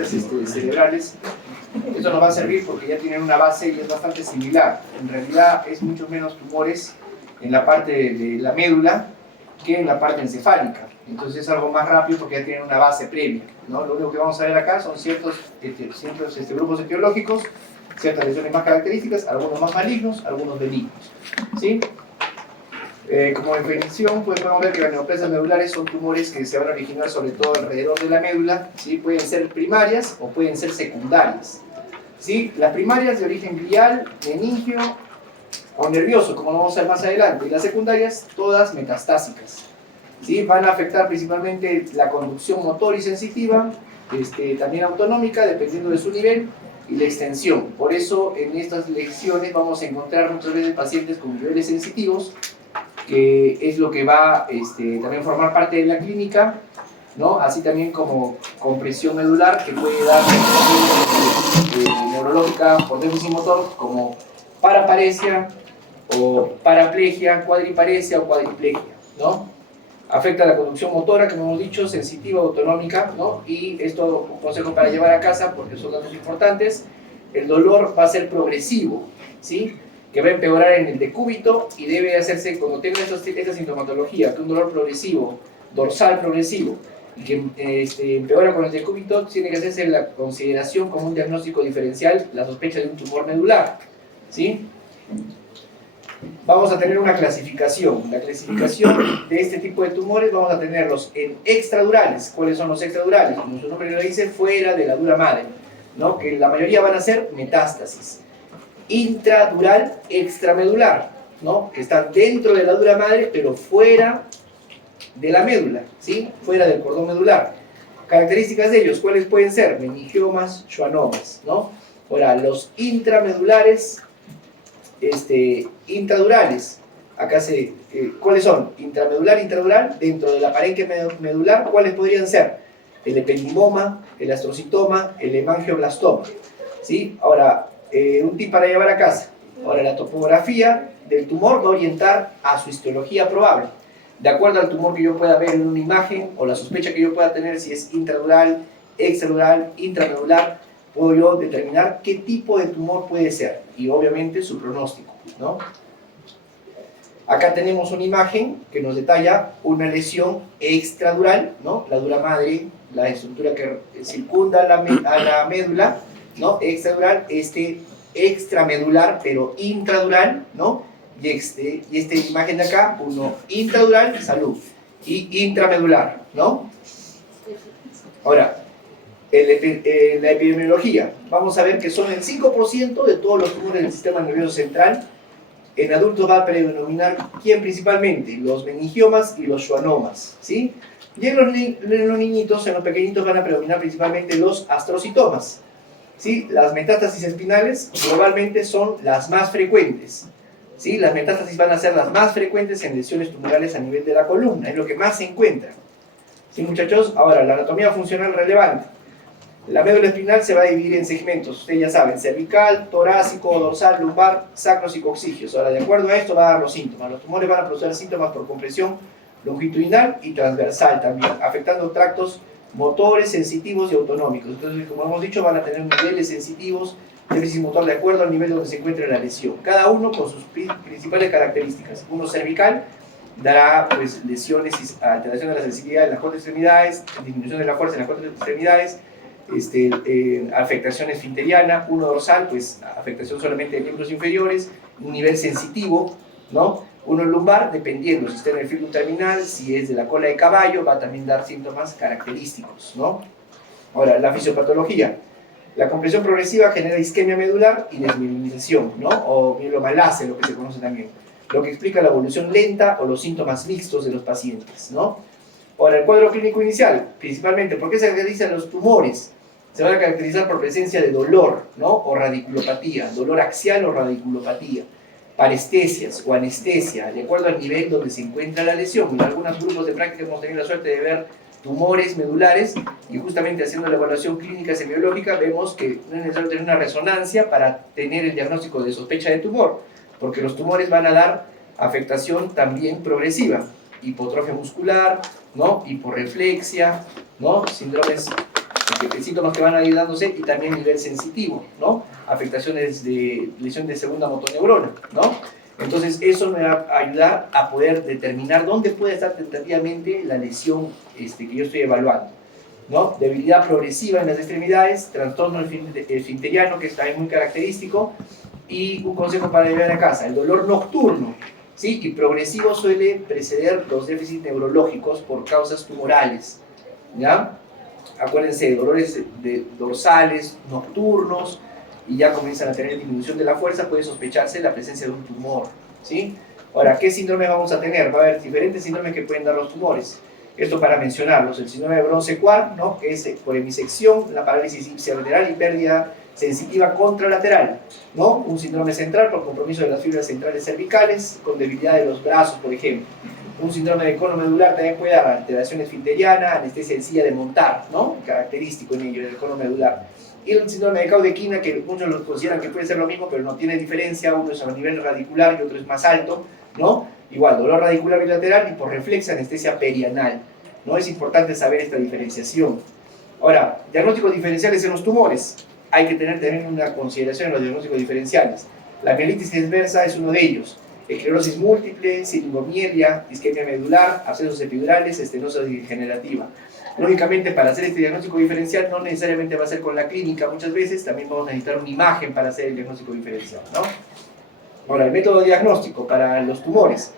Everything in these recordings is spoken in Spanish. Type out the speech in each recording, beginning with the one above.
pacientes cerebrales. Esto nos va a servir porque ya tienen una base y es bastante similar. En realidad es mucho menos tumores en la parte de la médula que en la parte encefálica. Entonces es algo más rápido porque ya tienen una base previa, ¿no? Lo único que vamos a ver acá son ciertos grupos etiológicos, ciertas lesiones más características, algunos más malignos, algunos benignos, ¿sí? Como definición, pues podemos ver que las neoplasias medulares son tumores que se van a originar sobre todo alrededor de la médula, ¿sí? Pueden ser primarias o pueden ser secundarias, ¿sí? Las primarias de origen glial, meningio o nervioso, como vamos a ver más adelante, y las secundarias todas metastásicas, ¿sí? Van a afectar principalmente la conducción motor y sensitiva, también autonómica, dependiendo de su nivel, y la extensión. Por eso en estas lesiones vamos a encontrar muchas veces pacientes con niveles sensitivos, que es lo que va también formar parte de la clínica, ¿no? Así también como compresión medular, que puede dar neurológica por déficit motor, como paraparesia, o paraplegia, cuadriparesia o cuadriplegia, ¿no? Afecta la conducción motora, como hemos dicho, sensitiva, autonómica, ¿no? Y esto un consejo para llevar a casa, porque son datos importantes. El dolor va a ser progresivo, ¿sí? Que va a empeorar en el decúbito y debe hacerse, cuando tenga esta sintomatología, que un dolor progresivo, dorsal progresivo, y que empeora con el decúbito, tiene que hacerse la consideración como un diagnóstico diferencial, la sospecha de un tumor medular, ¿sí? Vamos a tener una clasificación. La clasificación de este tipo de tumores vamos a tenerlos en extradurales. ¿Cuáles son los extradurales? Como su nombre lo dice, fuera de la dura madre, ¿no? Que la mayoría van a ser metástasis. Intradural, extramedular, ¿no? Que están dentro de la dura madre, pero fuera de la médula, ¿sí? Fuera del cordón medular. Características de ellos, ¿cuáles pueden ser? Meningiomas, schwannomas, ¿no? Ahora, los intramedulares, intradurales, acá ¿cuáles son? Intramedular, intradural, dentro de la parenque medular, ¿cuáles podrían ser? El ependimoma, el astrocitoma, el hemangioblastoma, ¿sí? Ahora, un tip para llevar a casa. Ahora, la topografía del tumor va a orientar a su histología probable. De acuerdo al tumor que yo pueda ver en una imagen, o la sospecha que yo pueda tener si es intradural, extradural, intramedular, puedo yo determinar qué tipo de tumor puede ser y obviamente su pronóstico, ¿no? Acá tenemos una imagen que nos detalla una lesión extradural, ¿no? La dura madre, la estructura que circunda a la médula, ¿no? Extradural, extramedular, pero intradural, ¿no? Y esta imagen de acá, uno intradural, salud, y intramedular, ¿no? Ahora, la epidemiología, vamos a ver que son el 5% de todos los tumores del sistema nervioso central. En adultos va a predominar, ¿quién principalmente? Los meningiomas y los schwannomas, ¿sí? Y en los niñitos, en los pequeñitos, van a predominar principalmente los astrocitomas, ¿sí? Las metástasis espinales globalmente son las más frecuentes, ¿sí? Las metástasis van a ser las más frecuentes en lesiones tumorales a nivel de la columna, es lo que más se encuentra, ¿sí, muchachos? Ahora, la anatomía funcional relevante. La médula espinal se va a dividir en segmentos, ustedes ya saben, cervical, torácico, dorsal, lumbar, sacros y coccigios. Ahora, de acuerdo a esto va a dar los síntomas. Los tumores van a producir síntomas por compresión longitudinal y transversal también, afectando tractos motores, sensitivos y autonómicos. Entonces, como hemos dicho, van a tener niveles sensitivos, déficit motor de acuerdo al nivel donde se encuentre la lesión. Cada uno con sus principales características. Uno cervical dará pues, lesiones y alteración de la sensibilidad en las cuatro extremidades, disminución de la fuerza en las cuatro extremidades, afectación esfinteriana. Uno dorsal, pues afectación solamente de miembros inferiores, un nivel sensitivo, ¿no? Uno lumbar, dependiendo si está en el filtro terminal, si es de la cola de caballo, va a también dar síntomas característicos, ¿no? Ahora, la fisiopatología. La compresión progresiva genera isquemia medular y desmielinización, ¿no? O mielomalacia, lo que se conoce también, lo que explica la evolución lenta o los síntomas mixtos de los pacientes, ¿no? Ahora, el cuadro clínico inicial, principalmente, ¿por qué se caracterizan los tumores? Se van a caracterizar por presencia de dolor, ¿no? O radiculopatía, dolor axial o radiculopatía, parestesias o anestesia, de acuerdo al nivel donde se encuentra la lesión. En algunos grupos de práctica hemos tenido la suerte de ver tumores medulares y justamente haciendo la evaluación clínica semiológica vemos que no es necesario tener una resonancia para tener el diagnóstico de sospecha de tumor, porque los tumores van a dar afectación también progresiva, hipotrofia muscular, ¿no? Hiporreflexia, ¿no? Síndromes síntomas que van a ir dándose, y también a nivel sensitivo, ¿no? Afectaciones de lesión de segunda motoneurona, ¿no? Entonces eso me va a ayudar a poder determinar dónde puede estar tentativamente la lesión que yo estoy evaluando, ¿no? Debilidad progresiva en las extremidades, trastorno esfinteriano, que es también muy característico, y un consejo para llevar a casa: el dolor nocturno, ¿sí? Y progresivo suele preceder los déficits neurológicos por causas tumorales, ¿ya? Acuérdense, dolores dorsales, nocturnos, y ya comienzan a tener disminución de la fuerza, puede sospecharse la presencia de un tumor, ¿sí? Ahora, ¿qué síndrome vamos a tener? Va a haber diferentes síndromes que pueden dar los tumores. Esto para mencionarlos: el síndrome de Bronce-Quart, ¿no? Que es por hemisección, la parálisis ipsilateral y pérdida sensitiva contralateral, ¿no? Un síndrome central por compromiso de las fibras centrales cervicales, con debilidad de los brazos, por ejemplo. Un síndrome de cono medular también puede dar alteración esfinteriana, anestesia en silla de montar, ¿no? Característico en ello, del cono medular. Y el síndrome de Caudequina, que muchos lo consideran que puede ser lo mismo, pero no tiene diferencia: uno es a nivel radicular y otro es más alto, ¿no? Igual, dolor radicular bilateral y por reflexa anestesia perianal, ¿no? Es importante saber esta diferenciación. Ahora, diagnósticos diferenciales en los tumores. Hay que tener también una consideración en los diagnósticos diferenciales. La mielitis transversa es uno de ellos. Esclerosis múltiple, siringomielia, isquemia medular, abscesos epidurales, estenosis degenerativa. Lógicamente, para hacer este diagnóstico diferencial no necesariamente va a ser con la clínica, muchas veces también vamos a necesitar una imagen para hacer el diagnóstico diferencial, ¿no? Ahora, el método diagnóstico para los tumores: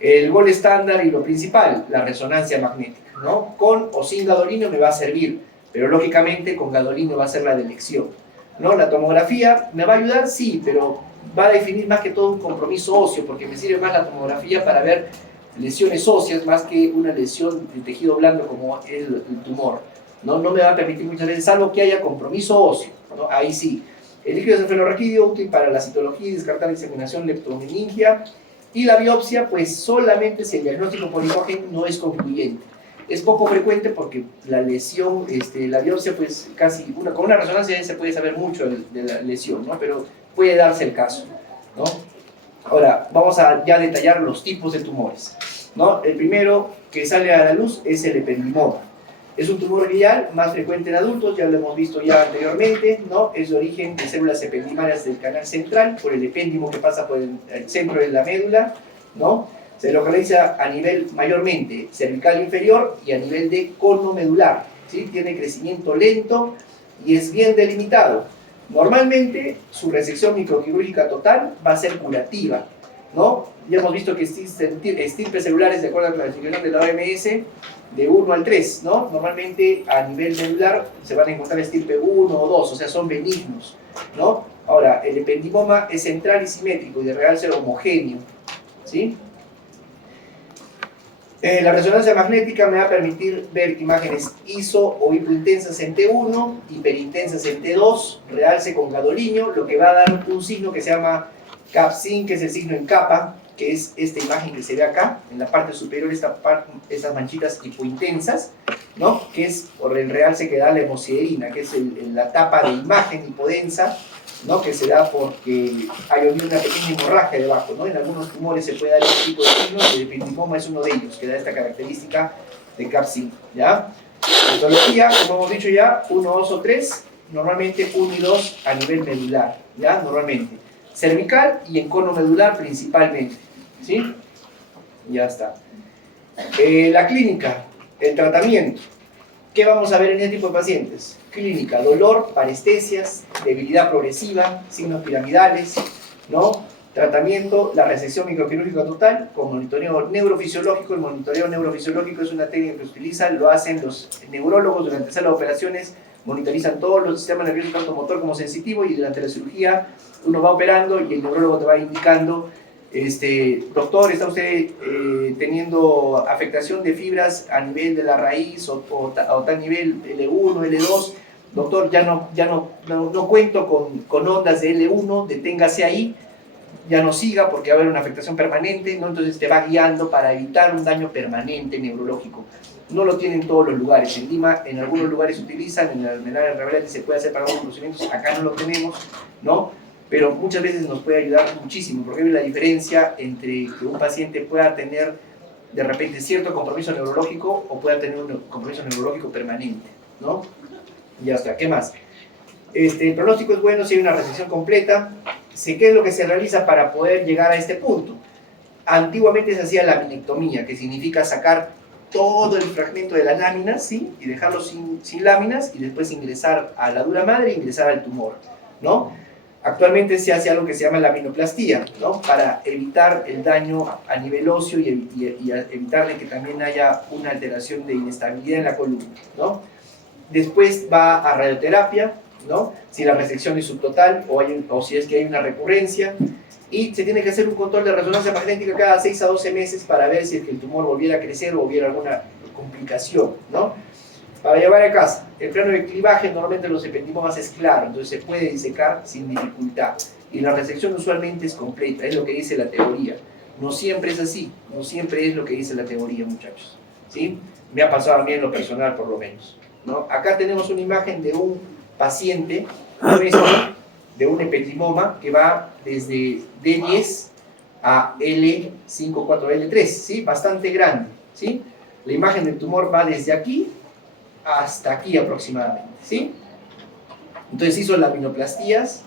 el gol estándar y lo principal, la resonancia magnética, ¿no? Con o sin gadolino me va a servir, pero lógicamente con gadolino va a ser la de elección, ¿no? La tomografía me va a ayudar, sí, pero va a definir más que todo un compromiso óseo, porque me sirve más la tomografía para ver lesiones óseas más que una lesión de tejido blando como es el tumor, ¿no? No me va a permitir muchas veces, salvo que haya compromiso óseo, ¿no? Ahí sí. El líquido cefalorraquídeo, útil para la citología y descartar diseminación leptomeningia. Y la biopsia, pues solamente si el diagnóstico por imagen no es concluyente. Es poco frecuente porque la lesión, la biopsia, pues casi, con una resonancia ya se puede saber mucho de la lesión, ¿no? Pero puede darse el caso, ¿no? Ahora, vamos a ya detallar los tipos de tumores, ¿no? El primero que sale a la luz es el ependimoma. Es un tumor glial más frecuente en adultos, ya lo hemos visto ya anteriormente, ¿no? Es de origen de células ependimarias del canal central, por el epéndimo que pasa por el centro de la médula, ¿no? Se localiza a nivel mayormente cervical inferior y a nivel de cono medular, ¿sí? Tiene crecimiento lento y es bien delimitado. Normalmente su resección microquirúrgica total va a ser curativa, ¿no? Ya hemos visto que existen estirpes celulares, de acuerdo a la clasificación de la OMS, de 1 al 3, ¿no? Normalmente a nivel medular se van a encontrar estirpe 1 o 2, o sea, son benignos, ¿no? Ahora, el ependimoma es central y simétrico y de realce homogéneo, ¿sí? La resonancia magnética me va a permitir ver imágenes iso o hipointensas en T1, hiperintensas en T2, realce con gadolíneo, lo que va a dar un signo que se llama CAPSIN, que es el signo en capa, que es esta imagen que se ve acá, en la parte superior, estas manchitas hipointensas, ¿no? Que es por el realce que da la hemosiderina, que es la tapa de imagen hipodensa, ¿no? Que se da porque hay una pequeña hemorragia debajo, ¿no? En algunos tumores se puede dar este tipo de signos, y el ependimoma es uno de ellos, que da esta característica de CAPSIN, ¿ya? Histología, como hemos dicho ya, 1, 2 o 3, normalmente 1 y 2 a nivel medular, ¿ya? Normalmente. Cervical y en cono medular principalmente, ¿sí? Ya está. La clínica, el tratamiento. ¿Qué vamos a ver en este tipo de pacientes? Clínica: dolor, parestesias, debilidad progresiva, signos piramidales, ¿no? Tratamiento: la resección microquirúrgica total con monitoreo neurofisiológico. El monitoreo neurofisiológico es una técnica que utilizan, lo hacen los neurólogos durante las operaciones, monitorizan todos los sistemas nerviosos, tanto motor como sensitivo, y durante la cirugía uno va operando y el neurólogo te va indicando: doctor, ¿está usted teniendo afectación de fibras a nivel de la raíz o tal nivel L1, L2? Doctor, ya no cuento con ondas de L1, deténgase ahí, ya no siga porque va a haber una afectación permanente, ¿no? Entonces te va guiando para evitar un daño permanente neurológico. No lo tienen en todos los lugares. En Lima, en algunos lugares se utilizan, en el área Revelati se puede hacer para algunos procedimientos, acá no lo tenemos, ¿no? Pero muchas veces nos puede ayudar muchísimo, porque hay la diferencia entre que un paciente pueda tener de repente cierto compromiso neurológico o pueda tener un compromiso neurológico permanente, ¿no? Ya está, ¿qué más? El pronóstico es bueno si hay una resección completa. ¿Qué es lo que se realiza para poder llegar a este punto? Antiguamente se hacía laminectomía, que significa sacar todo el fragmento de las láminas, ¿sí? Y dejarlo sin láminas y después ingresar a la dura madre e ingresar al tumor, ¿no? Actualmente se hace algo que se llama laminoplastía, ¿no? Para evitar el daño a nivel óseo y evitarle que también haya una alteración de inestabilidad en la columna, ¿no? Después va a radioterapia, ¿no? Si la resección es subtotal o si es que hay una recurrencia, y se tiene que hacer un control de resonancia magnética cada 6 a 12 meses para ver si es que el tumor volviera a crecer o hubiera alguna complicación, ¿no? Para llevar a casa, el plano de clivaje normalmente los ependimomas es claro, entonces se puede disecar sin dificultad, y la resección usualmente es completa, es lo que dice la teoría. No siempre es así, no siempre es lo que dice la teoría, muchachos, ¿sí? Me ha pasado a mí en lo personal, por lo menos, ¿no? Acá tenemos una imagen de un paciente de un ependimoma que va desde D10 a L54L3, ¿sí? Bastante grande, ¿sí? La imagen del tumor va desde aquí hasta aquí aproximadamente, ¿sí? Entonces hizo laminoplastías,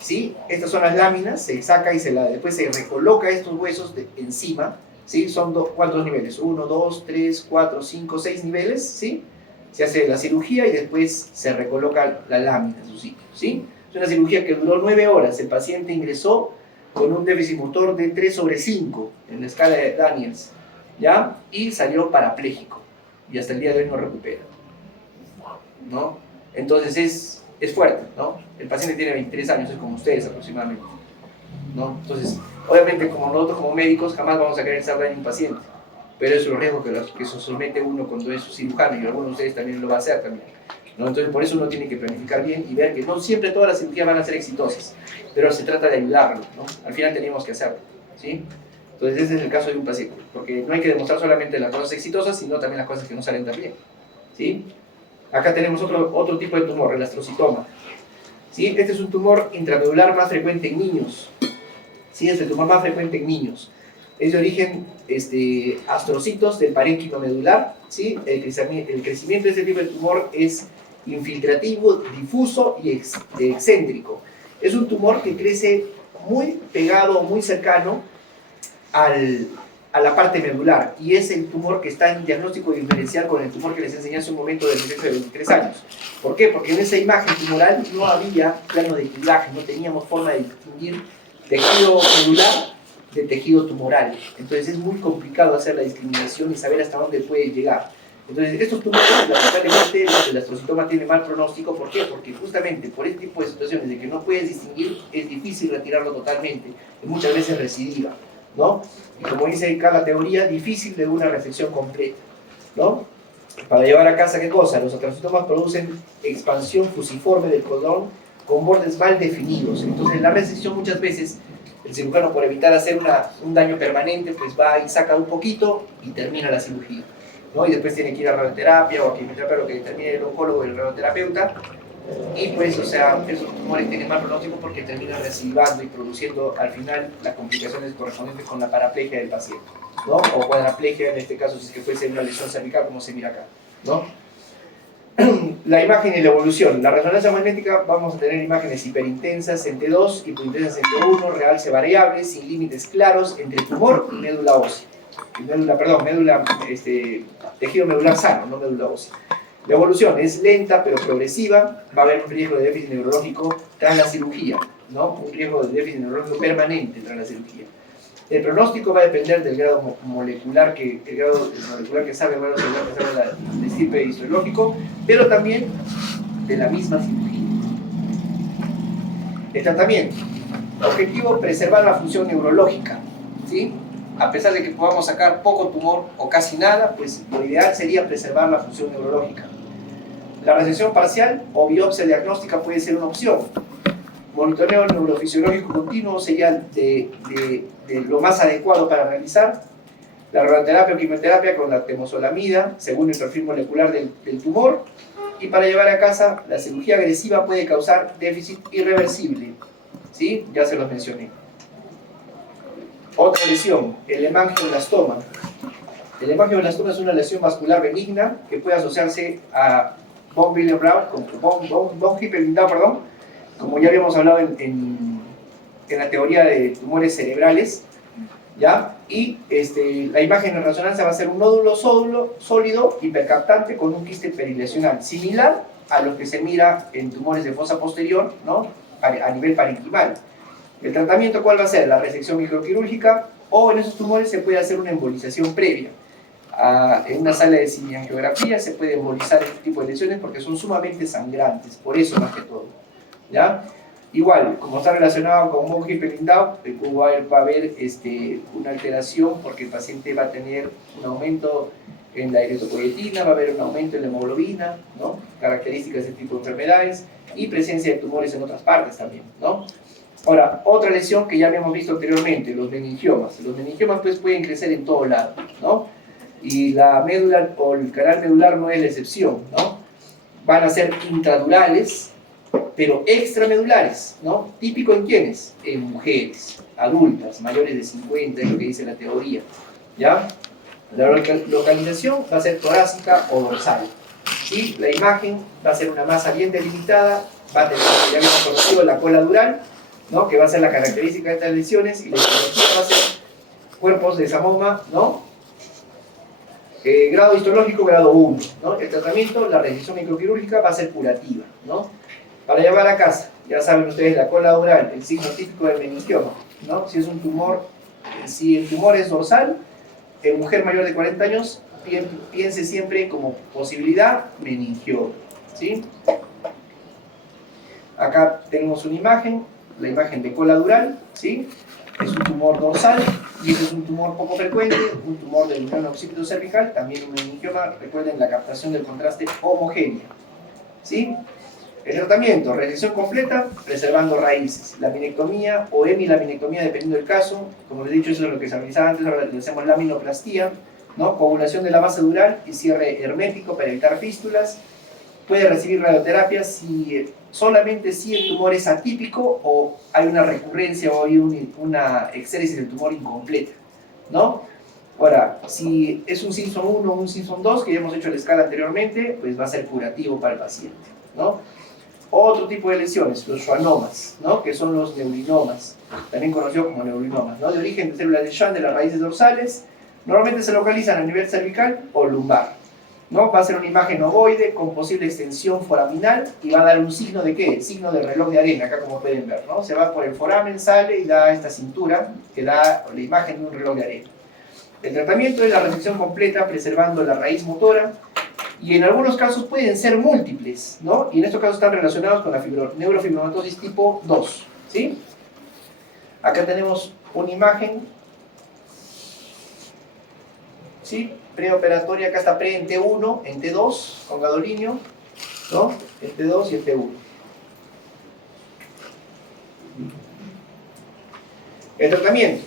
¿sí? Estas son las láminas, se saca y después se recoloca estos huesos encima, ¿sí? Son ¿cuántos niveles? 1, 2, 3, 4, 5, 6 niveles, ¿sí? Se hace la cirugía y después se recoloca la lámina en su sitio, ¿sí? Es una cirugía que duró 9 horas. El paciente ingresó con un déficit motor de 3/5 en la escala de Daniels, ¿ya? Y salió parapléjico. Y hasta el día de hoy no recupera, ¿no? Entonces es fuerte, ¿no? El paciente tiene 23 años, es como ustedes aproximadamente, ¿no? Entonces, obviamente, como nosotros como médicos jamás vamos a querer hacer daño a un paciente, pero es un riesgo que se somete uno cuando es cirujano, y algunos de ustedes también lo va a hacer también, ¿no? Entonces, por eso uno tiene que planificar bien y ver que no siempre todas las cirugías van a ser exitosas, pero se trata de ayudarlo, ¿no? Al final tenemos que hacerlo, ¿sí? Entonces, ese es el caso de un paciente, porque no hay que demostrar solamente las cosas exitosas, sino también las cosas que no salen tan bien, ¿sí? Acá tenemos otro tipo de tumor, el astrocitoma, ¿sí? Este es un tumor intramedular más frecuente en niños, ¿sí? Es el tumor más frecuente en niños. Es de origen astrocitos del parénquimo medular, ¿sí? El crecimiento de este tipo de tumor es infiltrativo, difuso y excéntrico. Es un tumor que crece muy pegado, muy cercano a la parte medular, y es el tumor que está en diagnóstico diferencial con el tumor que les enseñé hace un momento del muchacho de 23 años. ¿Por qué? Porque en esa imagen tumoral no había plano de clivaje, no teníamos forma de distinguir tejido medular de tejido tumoral. Entonces es muy complicado hacer la discriminación y saber hasta dónde puede llegar. Entonces estos tumores, lamentablemente, el astrocitoma tiene mal pronóstico. ¿Por qué? Porque justamente por este tipo de situaciones de que no puedes distinguir, es difícil retirarlo totalmente y muchas veces recidiva, ¿no? Y como dice cada teoría, difícil de una resección completa, ¿no? Para llevar a casa, ¿qué cosa? Los astrocitomas producen expansión fusiforme del cordón con bordes mal definidos. Entonces, la resección muchas veces, el cirujano, por evitar hacer un daño permanente, pues va y saca un poquito y termina la cirugía, ¿no? Y después tiene que ir a radioterapia o a quimioterapia, lo que determine el oncólogo o el radioterapeuta. Y pues, o sea, esos tumores tienen mal pronóstico porque terminan recidivando y produciendo al final las complicaciones correspondientes con la paraplegia del paciente, ¿no? O cuadraplegia en este caso, si es que fuese una lesión cervical, como se mira acá, ¿no? La imagen y la evolución. La resonancia magnética, vamos a tener imágenes hiperintensas en T2, hiperintensas en T1, realce variable, sin límites claros entre tumor y médula ósea. Tejido medular sano, no médula ósea. La evolución es lenta pero progresiva, va a haber un riesgo de déficit neurológico tras la cirugía, ¿no? Un riesgo de déficit neurológico permanente tras la cirugía. El pronóstico va a depender del grado molecular que sabe, el grado celular que sabe el estirpe histológico, pero también de la misma cirugía. El tratamiento. Objetivo: preservar la función neurológica, ¿sí? A pesar de que podamos sacar poco tumor o casi nada, pues lo ideal sería preservar la función neurológica. La resección parcial o biopsia diagnóstica puede ser una opción. Monitoreo neurofisiológico continuo sería de lo más adecuado para realizar. La radioterapia o quimioterapia con la temozolomida, según el perfil molecular del tumor. Y para llevar a casa, la cirugía agresiva puede causar déficit irreversible, ¿sí? Ya se los mencioné. Otra lesión, el hemangioblastoma. El hemangioblastoma es una lesión vascular benigna que puede asociarse a von Hippel-Lindau, perdón, como ya habíamos hablado en la teoría de tumores cerebrales, ¿ya? Y la imagen en resonancia va a ser un nódulo sólido hipercaptante con un quiste perilesional, similar a lo que se mira en tumores de fosa posterior, ¿no? A nivel parenquimal. ¿El tratamiento cuál va a ser? La resección microquirúrgica, o en esos tumores se puede hacer una embolización previa. En una sala de cineangiografía se puede embolizar este tipo de lesiones porque son sumamente sangrantes, por eso más que todo, ¿ya? Igual, como está relacionado con von Hippel-Lindau, va a haber una alteración porque el paciente va a tener un aumento en la eritropoyetina, va a haber un aumento en la hemoglobina, ¿no? Características de este tipo de enfermedades, y presencia de tumores en otras partes también, ¿no? Ahora, otra lesión que ya habíamos visto anteriormente, los meningiomas. Los meningiomas pues pueden crecer en todo lado, ¿no? Y la médula o el canal medular no es la excepción, ¿no? Van a ser intradurales, pero extramedulares, ¿no? ¿Típico en quiénes? En mujeres adultas, mayores de 50, es lo que dice la teoría, ¿ya? La localización va a ser torácica o dorsal, ¿sí? La imagen va a ser una masa bien delimitada, va a tener, ya hemos conocido, la cola dural, ¿no? Que va a ser la característica de estas lesiones, y la histología va a ser cuerpos de Samoma, ¿no? Grado histológico, grado 1, ¿no? El tratamiento, la resección microquirúrgica va a ser curativa, ¿no? Para llevar a casa, ya saben ustedes, la cola dural, el signo típico del meningioma, ¿no? Si es un tumor, si el tumor es dorsal, en mujer mayor de 40 años, piense siempre como posibilidad meningioma, ¿sí? Acá tenemos una imagen, la imagen de cola dural, ¿sí? Es un tumor dorsal, y este es un tumor poco frecuente, un tumor del unión occipito cervical, también un meningioma. Recuerden la captación del contraste homogéneo, ¿sí? El tratamiento, resección completa, preservando raíces, laminectomía o hemilaminectomía dependiendo del caso. Como les he dicho, eso es lo que se realizaba antes, ahora le hacemos laminoplastía, ¿no? Coagulación de la base dural y cierre hermético para evitar fístulas. Puede recibir radioterapia solamente si el tumor es atípico o hay una recurrencia o hay una exéresis del tumor incompleta, ¿no? Ahora, si es un Simpson 1 o un Simpson 2, que ya hemos hecho la escala anteriormente, pues va a ser curativo para el paciente, ¿no? Otro tipo de lesiones, los schwannomas, ¿no? Que son los neurinomas, también conocidos como neurinomas, ¿no? De origen de células de Schwann de las raíces dorsales, normalmente se localizan a nivel cervical o lumbar, ¿no? Va a ser una imagen ovoide con posible extensión foraminal y va a dar un signo de ¿qué? Signo de reloj de arena, acá como pueden ver, ¿no? Se va por el foramen, sale y da esta cintura que da la imagen de un reloj de arena. El tratamiento es la resección completa preservando la raíz motora, y en algunos casos pueden ser múltiples, ¿no? Y en estos casos están relacionados con la neurofibromatosis tipo 2, ¿sí? Acá tenemos una imagen, ¿sí? Preoperatoria, acá está pre en T1, en T2, con gadolinio, ¿no? En T2 y en T1. El tratamiento,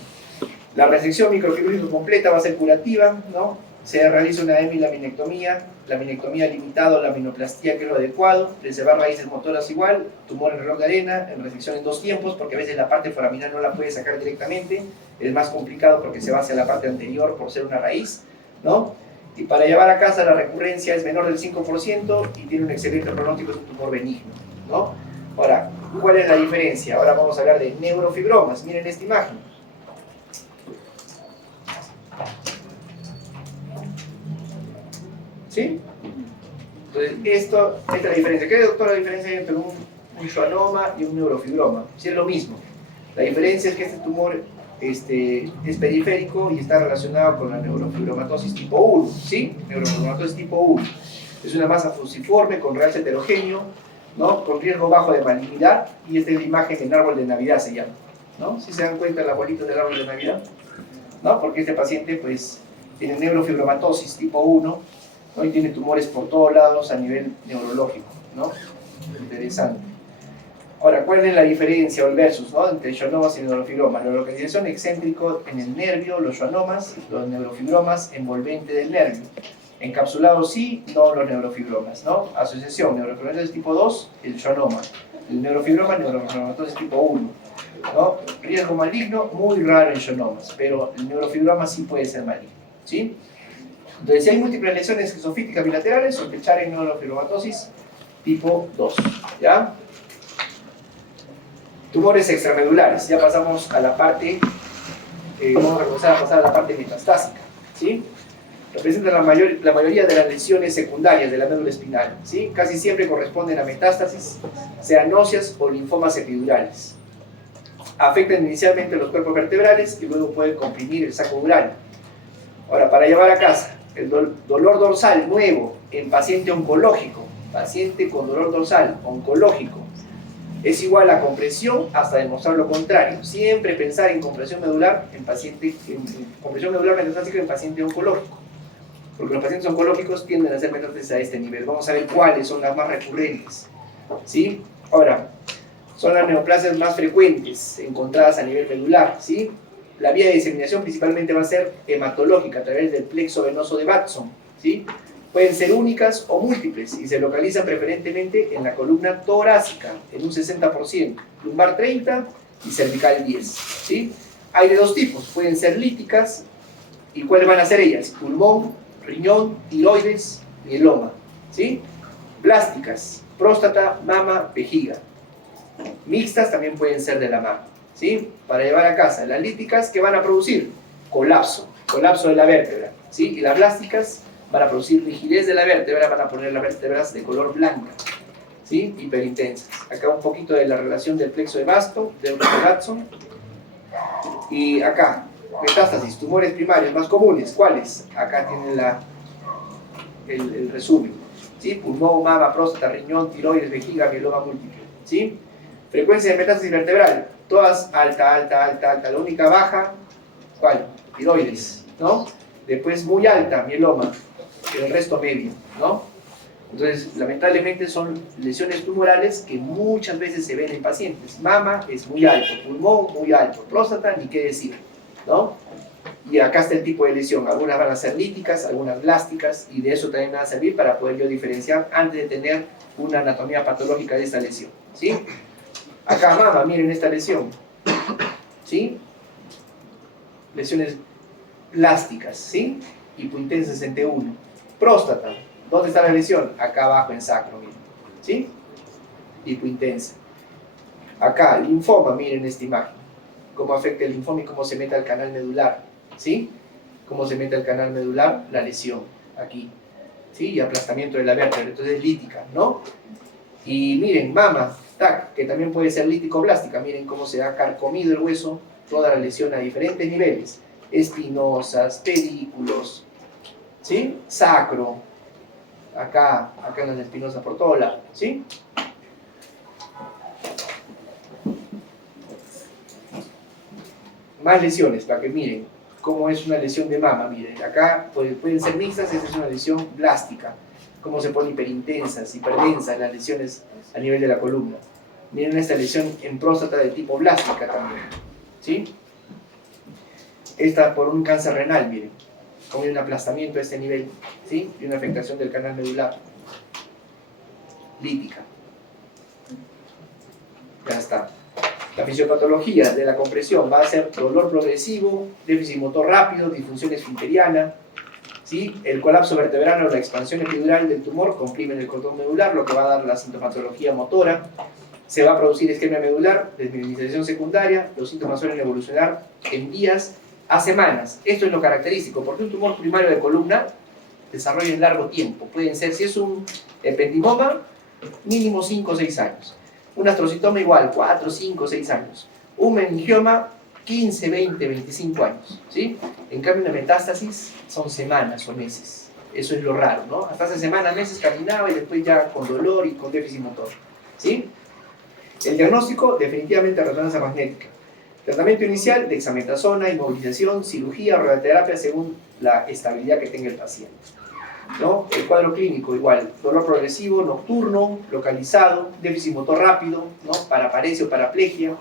la resección microquirúrgica completa va a ser curativa, ¿no? Se realiza una hemilaminectomía, laminectomía limitada o laminoplastía, que es lo adecuado, preservar raíces motoras igual, tumor en reloj de arena, en resección en 2 tiempos, porque a veces la parte foraminal no la puede sacar directamente, es más complicado porque se va hacia la parte anterior por ser una raíz, ¿no? Y para llevar a casa la recurrencia es menor del 5% y tiene un excelente pronóstico, es un tumor benigno, ¿no? Ahora, ¿cuál es la diferencia? Ahora vamos a hablar de neurofibromas. Miren esta imagen. ¿Sí? Entonces, esta es la diferencia. ¿Qué es, doctor, la diferencia entre un schwannoma y un neurofibroma? Sí, es lo mismo. La diferencia es que este tumor es periférico y está relacionado con la neurofibromatosis tipo 1, ¿sí? Neurofibromatosis tipo 1. Es una masa fusiforme con realce heterogéneo, ¿no? Con riesgo bajo de malignidad, y esta es la imagen en árbol de Navidad, se llama, ¿no? ¿Sí se dan cuenta las bolitas del árbol de Navidad? ¿No? Porque este paciente, pues, tiene neurofibromatosis tipo 1, ¿no? Y tiene tumores por todos lados a nivel neurológico, ¿no? Interesante. Ahora, ¿cuál es la diferencia o el versus, ¿no? Entre schwannomas y neurofibromas? La localización excéntrico en el nervio, los schwannomas, los neurofibromas envolvente del nervio. Encapsulados sí, no los neurofibromas, ¿no? Asociación, neurofibromatosis tipo 2, el schwannoma. El neurofibroma, neurofibromatosis tipo 1, ¿no? Riesgo maligno, muy raro en schwannomas, pero el neurofibroma sí puede ser maligno, ¿sí? Entonces, si hay múltiples lesiones esquizofíticas bilaterales, sospechar en neurofibromatosis tipo 2, ¿ya? Tumores extramedulares, ya pasamos a la parte, vamos a comenzar a pasar a la parte metastásica, ¿sí? Representan la mayoría de las lesiones secundarias de la médula espinal, ¿sí? Casi siempre corresponden a metástasis, sean óseas o linfomas epidurales. Afectan inicialmente los cuerpos vertebrales y luego pueden comprimir el saco dural. Ahora, para llevar a casa, el dolor dorsal nuevo en paciente oncológico, paciente con dolor dorsal oncológico, es igual a compresión hasta demostrar lo contrario. Siempre pensar en compresión medular en compresión medular metastásica en paciente oncológico, porque los pacientes oncológicos tienden a hacer metástasis a este nivel. Vamos a ver cuáles son las más recurrentes, ¿sí? Ahora, son las neoplasias más frecuentes encontradas a nivel medular, ¿sí? La vía de diseminación principalmente va a ser hematológica a través del plexo venoso de Batson, ¿sí? Pueden ser únicas o múltiples y se localizan preferentemente en la columna torácica, en un 60%, lumbar 30% y cervical 10%, ¿sí? Hay de dos tipos, pueden ser líticas. ¿Y cuáles van a ser ellas? Pulmón, riñón, tiroides, mieloma, ¿sí? Blásticas, próstata, mama, vejiga. Mixtas también pueden ser de la mama, ¿sí? Para llevar a casa, las líticas que van a producir colapso de la vértebra, ¿sí? Y las blásticas van a producir rigidez de la vértebra, van a poner las vértebras de color blanca, ¿sí? Hiperintensas. Acá un poquito de la relación del plexo de Batson. Y acá, metástasis, tumores primarios más comunes, ¿cuáles? Acá tienen el resumen, ¿sí? Pulmón, mama, próstata, riñón, tiroides, vejiga, mieloma múltiple, ¿sí? Frecuencia de metástasis vertebral, todas alta. La única baja, ¿cuál? Tiroides, ¿no? Después muy alta, mieloma, el resto medio, ¿no? Entonces, lamentablemente son lesiones tumorales que muchas veces se ven en pacientes. Mama es muy alto, pulmón muy alto, próstata ni qué decir, ¿no? Y acá está el tipo de lesión. Algunas van a ser líticas, algunas blásticas, y de eso también me va a servir para poder yo diferenciar antes de tener una anatomía patológica de esta lesión, ¿sí? Acá mama, miren esta lesión, ¿sí? Lesiones plásticas, ¿sí? Hipointensas en T1. Próstata, ¿dónde está la lesión? Acá abajo en sacro, miren, ¿sí? Hipointensa. Acá, linfoma, miren esta imagen. Cómo afecta el linfoma y cómo se mete al canal medular, ¿sí? Cómo se mete al canal medular la lesión, aquí, ¿sí? Y aplastamiento de la vértebra, entonces lítica, ¿no? Y miren, mama, TAC, que también puede ser lítico-blástica, miren cómo se ha carcomido el hueso, toda la lesión a diferentes niveles, espinosas, pedículos, ¿sí? Sacro, acá en las espinosas por todo lado, ¿sí? Más lesiones, para que miren cómo es una lesión de mama, miren, acá pueden ser mixtas, esta es una lesión blástica, cómo se pone hiperintensas, hiperdensas las lesiones a nivel de la columna. Miren esta lesión en próstata de tipo blástica también, ¿sí? Esta por un cáncer renal, miren, como hay un aplastamiento a este nivel, ¿sí? Y una afectación del canal medular, lítica. Ya está. La fisiopatología de la compresión va a ser dolor progresivo, déficit motor rápido, disfunción esfinteriana, ¿sí? El colapso vertebral o la expansión epidural del tumor comprimen el cordón medular, lo que va a dar la sintomatología motora. Se va a producir isquemia medular, desmineralización secundaria, los síntomas suelen evolucionar en días a semanas. Esto es lo característico, porque un tumor primario de columna desarrolla en largo tiempo. Pueden ser, si es un ependimoma, mínimo 5 o 6 años. Un astrocitoma igual, 4, 5, 6 años. Un meningioma, 15, 20, 25 años, ¿sí? En cambio, una metástasis son semanas o meses. Eso es lo raro, ¿no? Hasta hace semanas, meses caminaba y después ya con dolor y con déficit motor, ¿sí? El diagnóstico, definitivamente resonancia magnética. Tratamiento inicial, dexametasona, inmovilización, cirugía o radioterapia según la estabilidad que tenga el paciente, ¿no? El cuadro clínico igual, dolor progresivo, nocturno, localizado, déficit motor rápido, ¿no? Paraparesia o paraplegia,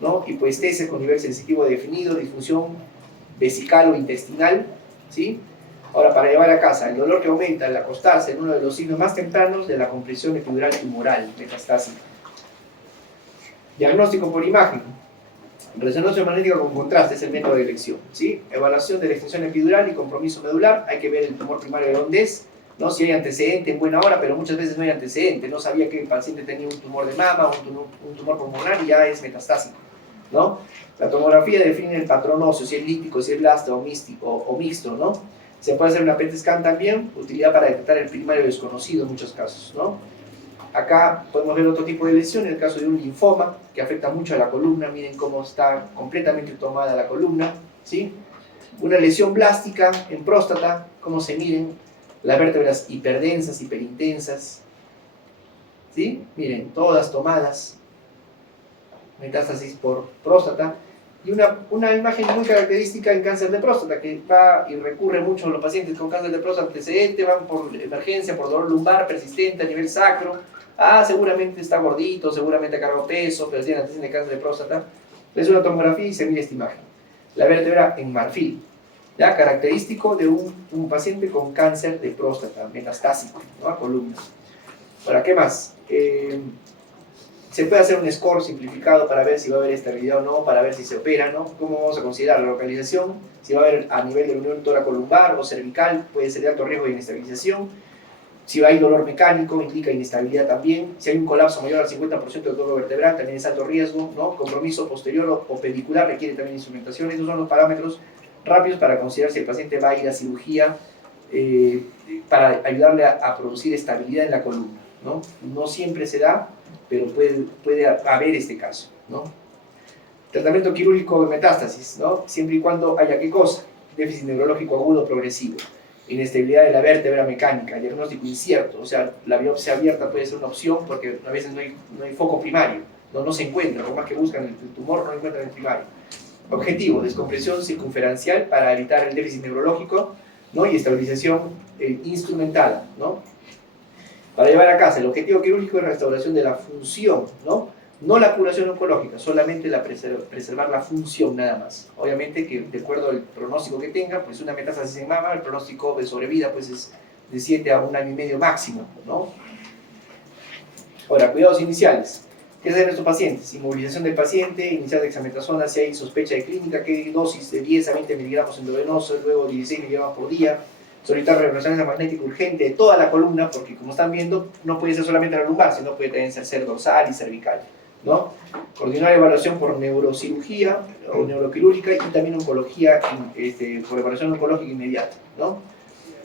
¿no? Hipoestesia con nivel sensitivo definido, disfunción vesical o intestinal, ¿sí? Ahora, para llevar a casa, el dolor que aumenta al acostarse en uno de los signos más tempranos de la compresión epidural tumoral metastásica. Diagnóstico por imagen. Resonancia magnética con contraste es el método de elección, ¿sí? Evaluación de la extensión epidural y compromiso medular. Hay que ver el tumor primario de dónde es, ¿no? Si hay antecedente, en buena hora, pero muchas veces no hay antecedente. No sabía que el paciente tenía un tumor de mama, un tumor pulmonar y ya es metastásico, ¿no? La tomografía define el patrón óseo, si es lítico, si es blasto o mixto, ¿no? Se puede hacer una PET scan también, utilidad para detectar el primario desconocido en muchos casos, ¿no? Acá podemos ver otro tipo de lesión, en el caso de un linfoma, que afecta mucho a la columna. Miren cómo está completamente tomada la columna, ¿sí? Una lesión blástica en próstata, cómo se miden las vértebras hiperdensas, hiperintensas, ¿sí? Miren, todas tomadas, metástasis por próstata. Y una imagen muy característica en cáncer de próstata, que va y recurre mucho a los pacientes con cáncer de próstata antecedente, van por emergencia, por dolor lumbar persistente a nivel sacro. Seguramente está gordito, seguramente ha cargado peso, pero tiene antecedentes de cáncer de próstata. Es una tomografía y se mide esta imagen. La vértebra en marfil, ya característico de un paciente con cáncer de próstata metastásico, ¿no? A columna. Ahora, ¿qué más? Se puede hacer un score simplificado para ver si va a haber estabilidad o no, para ver si se opera, ¿no? ¿Cómo vamos a considerar la localización? Si va a haber a nivel de la unión toracolumbar o cervical, puede ser de alto riesgo de inestabilización. Si hay dolor mecánico, implica inestabilidad también. Si hay un colapso mayor al 50% del tono vertebral, también es alto riesgo, ¿no? Compromiso posterior o pedicular requiere también instrumentación. Esos son los parámetros rápidos para considerar si el paciente va a ir a cirugía para ayudarle a producir estabilidad en la columna, ¿no? No siempre se da, pero puede haber este caso, ¿no? Tratamiento quirúrgico de metástasis, ¿no? Siempre y cuando haya ¿qué cosa? Déficit neurológico agudo progresivo. Inestabilidad de la vértebra mecánica, diagnóstico incierto, o sea, la biopsia abierta puede ser una opción porque a veces no hay foco primario, no se encuentra, por más que buscan el tumor, no encuentran el primario. Objetivo, descompresión circunferencial para evitar el déficit neurológico, ¿no? Y estabilización instrumental, ¿no? Para llevar a casa, el objetivo quirúrgico es restauración de la función, ¿no? No la curación oncológica, solamente preservar la función nada más. Obviamente que de acuerdo al pronóstico que tenga, pues una metástasis en mama, el pronóstico de sobrevida pues es de 7 a 1 año y medio máximo, ¿no? Ahora, cuidados iniciales. ¿Qué hacer en estos pacientes? Inmovilización del paciente, iniciar dexametasona si hay sospecha de clínica, qué dosis de 10 a 20 miligramos endovenoso, luego 16 miligramos por día. Solicitar resonancia magnética urgente de toda la columna, porque como están viendo, no puede ser solamente la lumbar, sino puede también ser dorsal y cervical, ¿no? Coordinar evaluación por neurocirugía o neuroquirúrgica y también oncología, por evaluación oncológica inmediata, ¿no?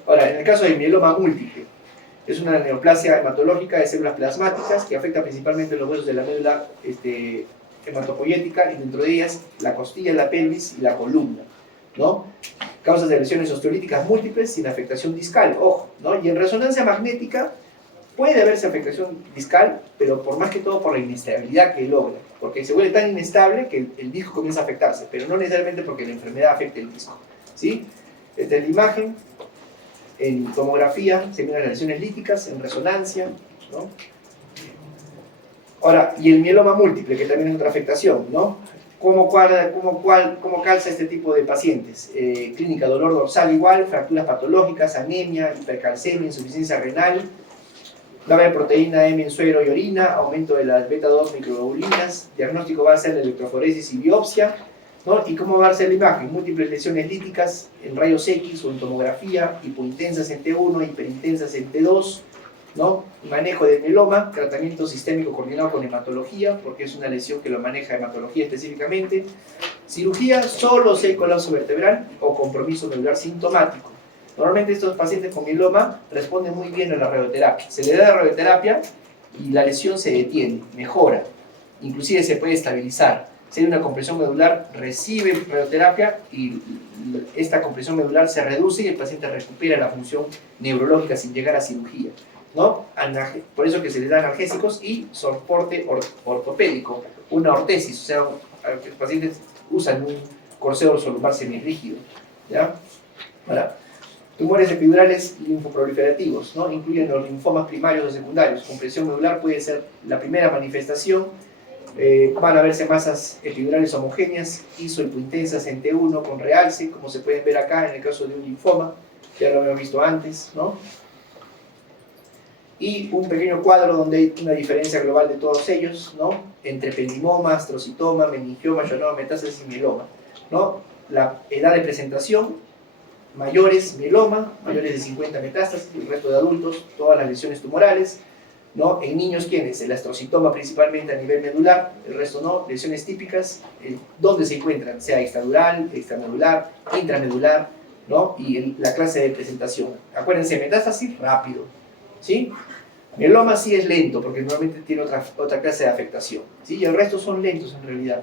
Ahora, en el caso de mieloma múltiple, es una neoplasia hematológica de células plasmáticas que afecta principalmente los huesos de la médula hematopoyética, y dentro de ellas la costilla, la pelvis y la columna, ¿no? Causas de lesiones osteolíticas múltiples sin afectación discal, ojo, ¿no? Y en resonancia magnética puede haberse afectación discal, pero por más que todo por la inestabilidad que logra, porque se vuelve tan inestable que el disco comienza a afectarse, pero no necesariamente porque la enfermedad afecte el disco, ¿sí? Esta es la imagen. En tomografía se miran las lesiones líticas, en resonancia, ¿no? Ahora, y el mieloma múltiple, que también es otra afectación, ¿no? ¿Cómo calza este tipo de pacientes? Clínica, dolor dorsal igual, fracturas patológicas, anemia, hipercalcemia, insuficiencia renal, va a haber proteína M en suero y orina, aumento de las beta-2 microglobulinas, diagnóstico va a ser la electroforesis y biopsia, ¿no? ¿Y cómo va a ser la imagen? Múltiples lesiones líticas en rayos X o en tomografía, hipointensas en T1, hiperintensas en T2, ¿no? Manejo de mieloma, tratamiento sistémico coordinado con hematología, porque es una lesión que lo maneja hematología específicamente. Cirugía, solo si hay colapso vertebral o compromiso medular sintomático. Normalmente estos pacientes con mieloma responden muy bien a la radioterapia. Se le da la radioterapia y la lesión se detiene, mejora, inclusive se puede estabilizar. Si hay una compresión medular, recibe radioterapia y esta compresión medular se reduce y el paciente recupera la función neurológica sin llegar a cirugía, ¿no? Por eso que se les da analgésicos y soporte ortopédico, una ortesis, o sea, los pacientes usan un corsé orsolumbar semirrígido, ¿ya? Ahora, tumores epidurales linfoproliferativos, ¿no? Incluyen los linfomas primarios o secundarios. Compresión medular puede ser la primera manifestación. Van a verse masas epidurales homogéneas, isohipointensas en T1 con realce, como se pueden ver acá en el caso de un linfoma, ya lo habíamos visto antes, ¿no? Y un pequeño cuadro donde hay una diferencia global de todos ellos, ¿no? entre ependimoma, astrocitoma, meningioma, schwannoma, metástasis y mieloma, ¿no? La edad de presentación, mayores, mieloma, mayores de 50 metástasis, el resto de adultos, todas las lesiones tumorales, ¿no? En niños, ¿quiénes? El astrocitoma principalmente a nivel medular, el resto no, lesiones típicas, ¿dónde se encuentran? Sea extradural, extramedular, intramedular, ¿no? Y la clase de presentación. Acuérdense, metástasis, rápido, ¿sí? Mieloma sí es lento, porque normalmente tiene otra clase de afectación, ¿sí? Y el resto son lentos en realidad,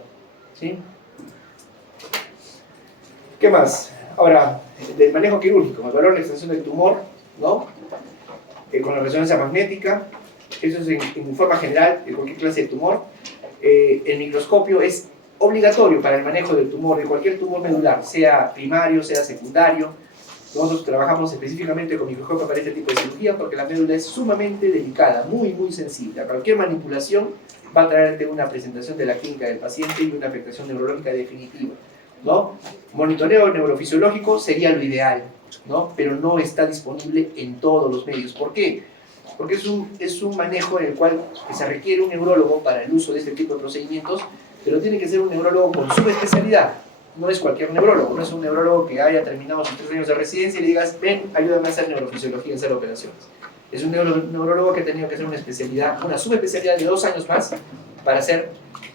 ¿sí? ¿Qué más? Ahora, del manejo quirúrgico, el valor de la extensión del tumor, ¿no? Con la resonancia magnética, eso es en forma general de cualquier clase de tumor. El microscopio es obligatorio para el manejo del tumor, de cualquier tumor medular, sea primario, sea secundario. Nosotros trabajamos específicamente con microscopio para este tipo de cirugía porque la médula es sumamente delicada, muy sensible. A cualquier manipulación va a traerte una presentación de la clínica del paciente y una afectación neurológica definitiva, ¿no? Monitoreo neurofisiológico sería lo ideal, ¿no? Pero no está disponible en todos los medios. ¿Por qué? Porque es un manejo en el cual se requiere un neurólogo para el uso de este tipo de procedimientos, pero tiene que ser un neurólogo con su especialidad. No es cualquier neurólogo, no es un neurólogo que haya terminado sus 3 años de residencia y le digas, ven, ayúdame a hacer neurofisiología, a hacer operaciones. Es un neurólogo que ha tenido que hacer una especialidad, una subespecialidad de 2 años más para hacer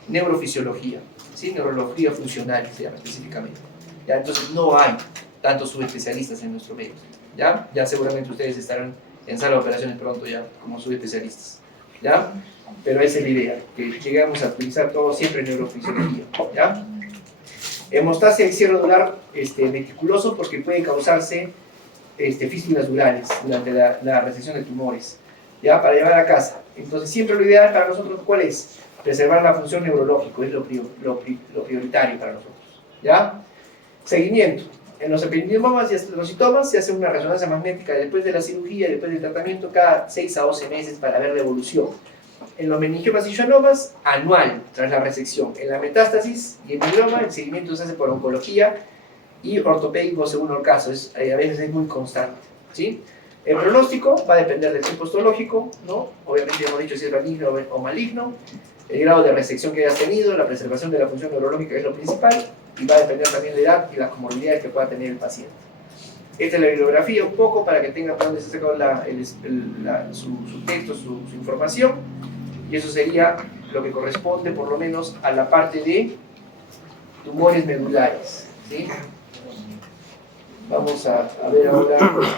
neurofisiología, ¿sí? Neurología funcional se llama específicamente. ¿Ya? Entonces no hay tantos subespecialistas en nuestro medio. Ya seguramente ustedes estarán en sala de operaciones pronto ya como subespecialistas, ¿ya? Pero esa es la idea, que llegamos a utilizar todo siempre en neurofisiología, ¿ya? Hemostasia y cierre dural meticuloso porque puede causarse fístulas durales durante la resección de tumores, ¿ya? Para llevar a casa. Entonces siempre lo ideal para nosotros, ¿cuál es? Preservar la función neurológica, es lo prioritario para nosotros, ¿ya? Seguimiento. En los ependimomas y astrocitomas se hace una resonancia magnética después de la cirugía y después del tratamiento cada 6 a 12 meses para ver la evolución. En los meningiomas y schwannomas, anual, tras la resección. En la metástasis y el mieloma, el seguimiento se hace por oncología y ortopédico según el caso. A veces es muy constante, ¿sí? El pronóstico va a depender del tiempo histológico, ¿no? Obviamente hemos dicho si es benigno o maligno, el grado de resección que hayas tenido, la preservación de la función neurológica es lo principal, y va a depender también de la edad y las comorbilidades que pueda tener el paciente. Esta es la bibliografía un poco para que tengan por dónde se ha sacado su texto, su información, y eso sería lo que corresponde por lo menos a la parte de tumores medulares, ¿sí? Vamos a ver ahora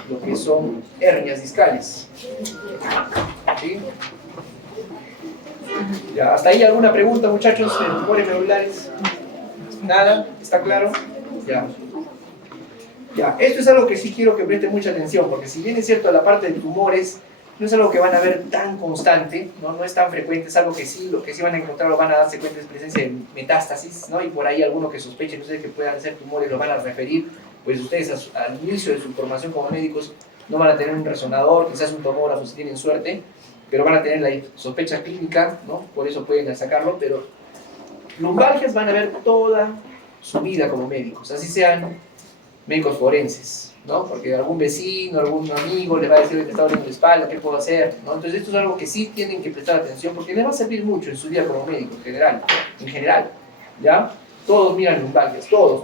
lo que son hernias discales, ¿sí? Ya, ¿hasta ahí alguna pregunta, muchachos, de tumores medulares? ¿Nada? ¿Está claro? Ya. Ya, esto es algo que sí quiero que presten mucha atención, porque si bien es cierto la parte de tumores no es algo que van a ver tan constante, no es tan frecuente, es algo que sí, lo que sí van a encontrar o van a darse cuenta es presencia de metástasis, ¿no? Y por ahí alguno que sospechen, no sé, que puedan ser tumores, lo van a referir, pues ustedes al inicio de su formación como médicos no van a tener un resonador, quizás un tomógrafo si tienen suerte, pero van a tener la sospecha clínica, ¿no? Por eso pueden sacarlo, pero lumbalgias van a ver toda su vida como médicos, así sean médicos forenses, ¿no? Porque algún vecino, algún amigo les va a decir que está doliendo la espalda, ¿qué puedo hacer? ¿No? Entonces esto es algo que sí tienen que prestar atención porque les va a servir mucho en su vida como médico en general, ¿ya? Todos miran lumbalgias, todos.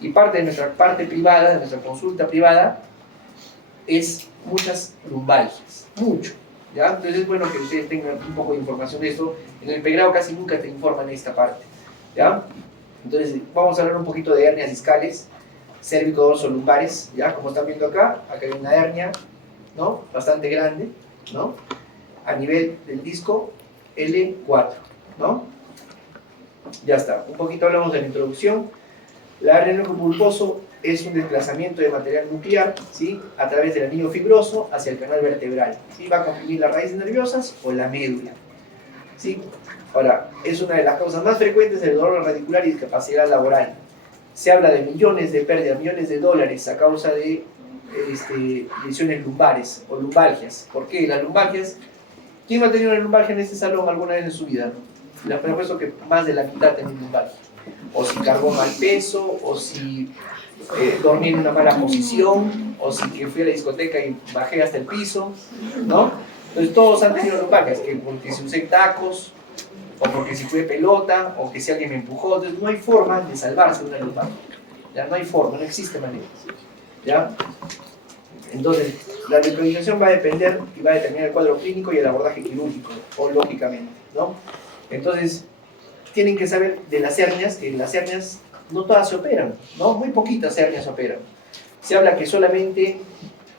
Y parte de nuestra parte privada, de nuestra consulta privada, es muchas lumbalgias, mucho, ¿ya? Entonces es bueno que ustedes tengan un poco de información de esto. En el pregrado casi nunca te informan en esta parte, ¿ya? Entonces vamos a hablar un poquito de hernias discales, cérvico-dorso-lumbares, ¿ya? Como están viendo acá hay una hernia, ¿no? Bastante grande, ¿no? A nivel del disco L4, ¿no? Ya está, un poquito hablamos de la introducción. La hernia pulposo es un desplazamiento de material nuclear, ¿sí? A través del anillo fibroso hacia el canal vertebral, ¿sí? Va a comprimir las raíces nerviosas o la médula, ¿sí? Ahora, es una de las causas más frecuentes del dolor radicular y discapacidad laboral. Se habla de millones de pérdidas, millones de dólares a causa de lesiones lumbares o lumbalgias. ¿Por qué? Las lumbalgias, ¿quién ha tenido una lumbalgia en este salón alguna vez en su vida? Le apuesto que más de la mitad tiene lumbalgia. O si cargó mal peso, o si dormí en una mala posición, o si que fui a la discoteca y bajé hasta el piso, ¿no? Entonces todos han tenido lumbalgias, que porque se usen tacos, o porque si fue pelota, o que si alguien me empujó. Entonces no hay forma de salvarse de una lumbalgia. Ya no hay forma, no existe manera. ¿Ya? Entonces, la decodificación va a depender y va a determinar el cuadro clínico y el abordaje quirúrgico, o lógicamente, ¿no? Entonces, tienen que saber de las hernias, que las hernias no todas se operan, ¿no? Muy poquitas hernias se operan. Se habla que solamente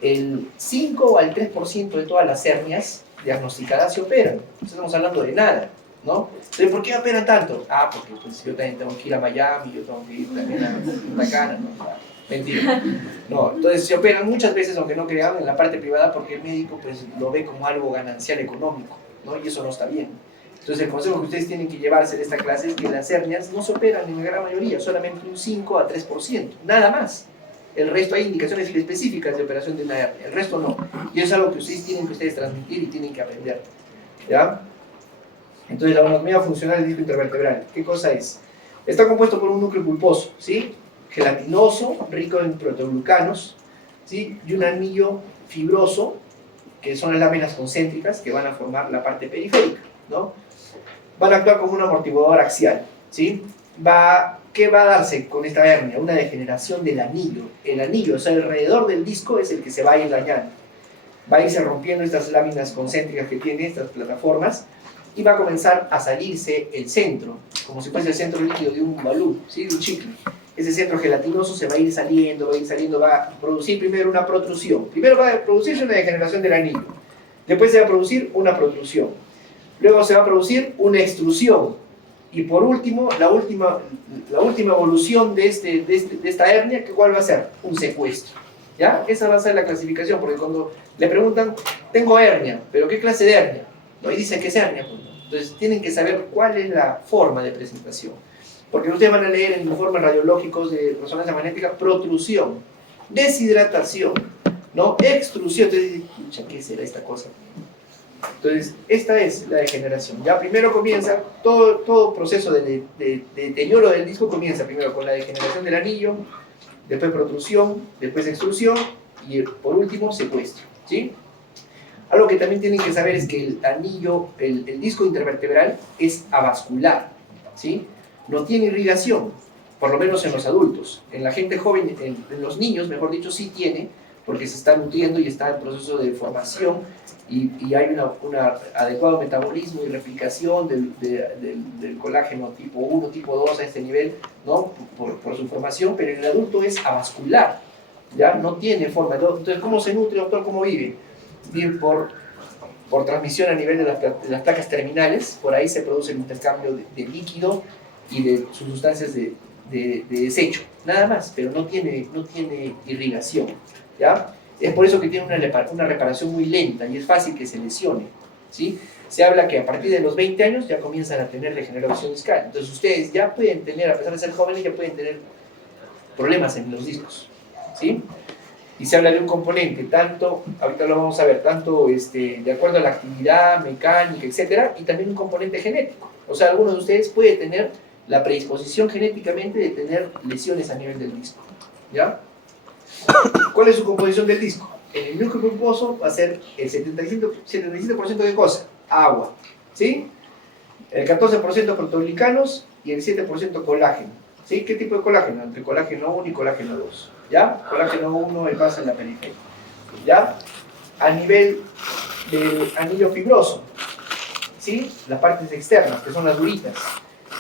el 5 o al 3% de todas las hernias diagnosticadas se operan. Estamos hablando de nada, ¿no? Entonces, ¿por qué operan tanto? Ah, porque pues, yo también tengo que ir a Miami, yo tengo que ir también a Punta Cana, ¿no? Mentira. No, entonces se operan muchas veces, aunque no crean, en la parte privada porque el médico pues, lo ve como algo ganancial económico, ¿no? Y eso no está bien. Entonces el consejo que ustedes tienen que llevarse de esta clase es que las hernias no se operan en la gran mayoría, solamente un 5 a 3%, nada más. El resto hay indicaciones específicas de operación de una hernia, el resto no. Y eso es algo que ustedes tienen que transmitir y tienen que aprender. ¿Ya? Entonces la anatomía funcional del disco intervertebral, ¿qué cosa es? Está compuesto por un núcleo pulposo, ¿sí? Gelatinoso, rico en proteoglucanos, ¿sí? Y un anillo fibroso, que son las láminas concéntricas que van a formar la parte periférica, ¿no? Van a actuar como un amortiguador axial, ¿sí? ¿Qué va a darse con esta hernia? Una degeneración del anillo. El anillo, o sea, alrededor del disco es el que se va a ir dañando. Va a irse rompiendo estas láminas concéntricas que tiene, estas plataformas, y va a comenzar a salirse el centro, como si fuese el centro líquido de un balón, ¿sí? De un chicle. Ese centro gelatinoso se va a ir saliendo, va a producir primero una protrusión. Primero va a producirse una degeneración del anillo. Después se va a producir una protrusión. Luego se va a producir una extrusión. Y por último, la última evolución de esta hernia, ¿cuál va a ser? Un secuestro. ¿Ya? Esa va a ser la clasificación, porque cuando le preguntan, tengo hernia, ¿pero qué clase de hernia? ¿No? Y dicen que es hernia. Entonces tienen que saber cuál es la forma de presentación. Porque ustedes van a leer en informes radiológicos de resonancia magnética protrusión, deshidratación, ¿no? Extrusión. Entonces, pucha, ¿qué será esta cosa? Entonces, esta es la degeneración. Ya primero comienza, todo proceso de deterioro del disco comienza primero con la degeneración del anillo, después protrusión, después extrusión y por último secuestro, ¿sí? Algo que también tienen que saber es que el anillo, el disco intervertebral es avascular, ¿sí? No tiene irrigación, por lo menos en los adultos. En la gente joven, en los niños, mejor dicho, sí tiene, porque se está nutriendo y está en proceso de formación y hay un adecuado metabolismo y replicación del colágeno tipo 1, tipo 2 a este nivel, ¿no? por su formación, pero en el adulto es avascular, ¿ya? No tiene forma. Entonces, ¿cómo se nutre, doctor? ¿Cómo vive? Vive por transmisión a nivel de las placas terminales. Por ahí se produce el intercambio de líquido y de sus sustancias de desecho, nada más, pero no tiene irrigación, ¿ya? Es por eso que tiene una reparación muy lenta y es fácil que se lesione, ¿sí? Se habla que a partir de los 20 años ya comienzan a tener degeneración discal. Entonces ustedes ya pueden tener, a pesar de ser jóvenes, ya pueden tener problemas en los discos, ¿sí? Y se habla de un componente, tanto, ahorita lo vamos a ver, tanto de acuerdo a la actividad mecánica, etcétera, y también un componente genético. O sea, alguno de ustedes puede tener la predisposición genéticamente de tener lesiones a nivel del disco, ¿ya? ¿Cuál es su composición del disco? En el núcleo pulposo va a ser el 77% de cosa, agua, ¿sí? El 14% proteoglicanos y el 7% colágeno, ¿sí? ¿Qué tipo de colágeno? Entre colágeno 1 y colágeno 2, ¿ya? Colágeno 1 es más en la periferia, ¿ya? A nivel del anillo fibroso, ¿sí? Las partes externas, que son las duritas,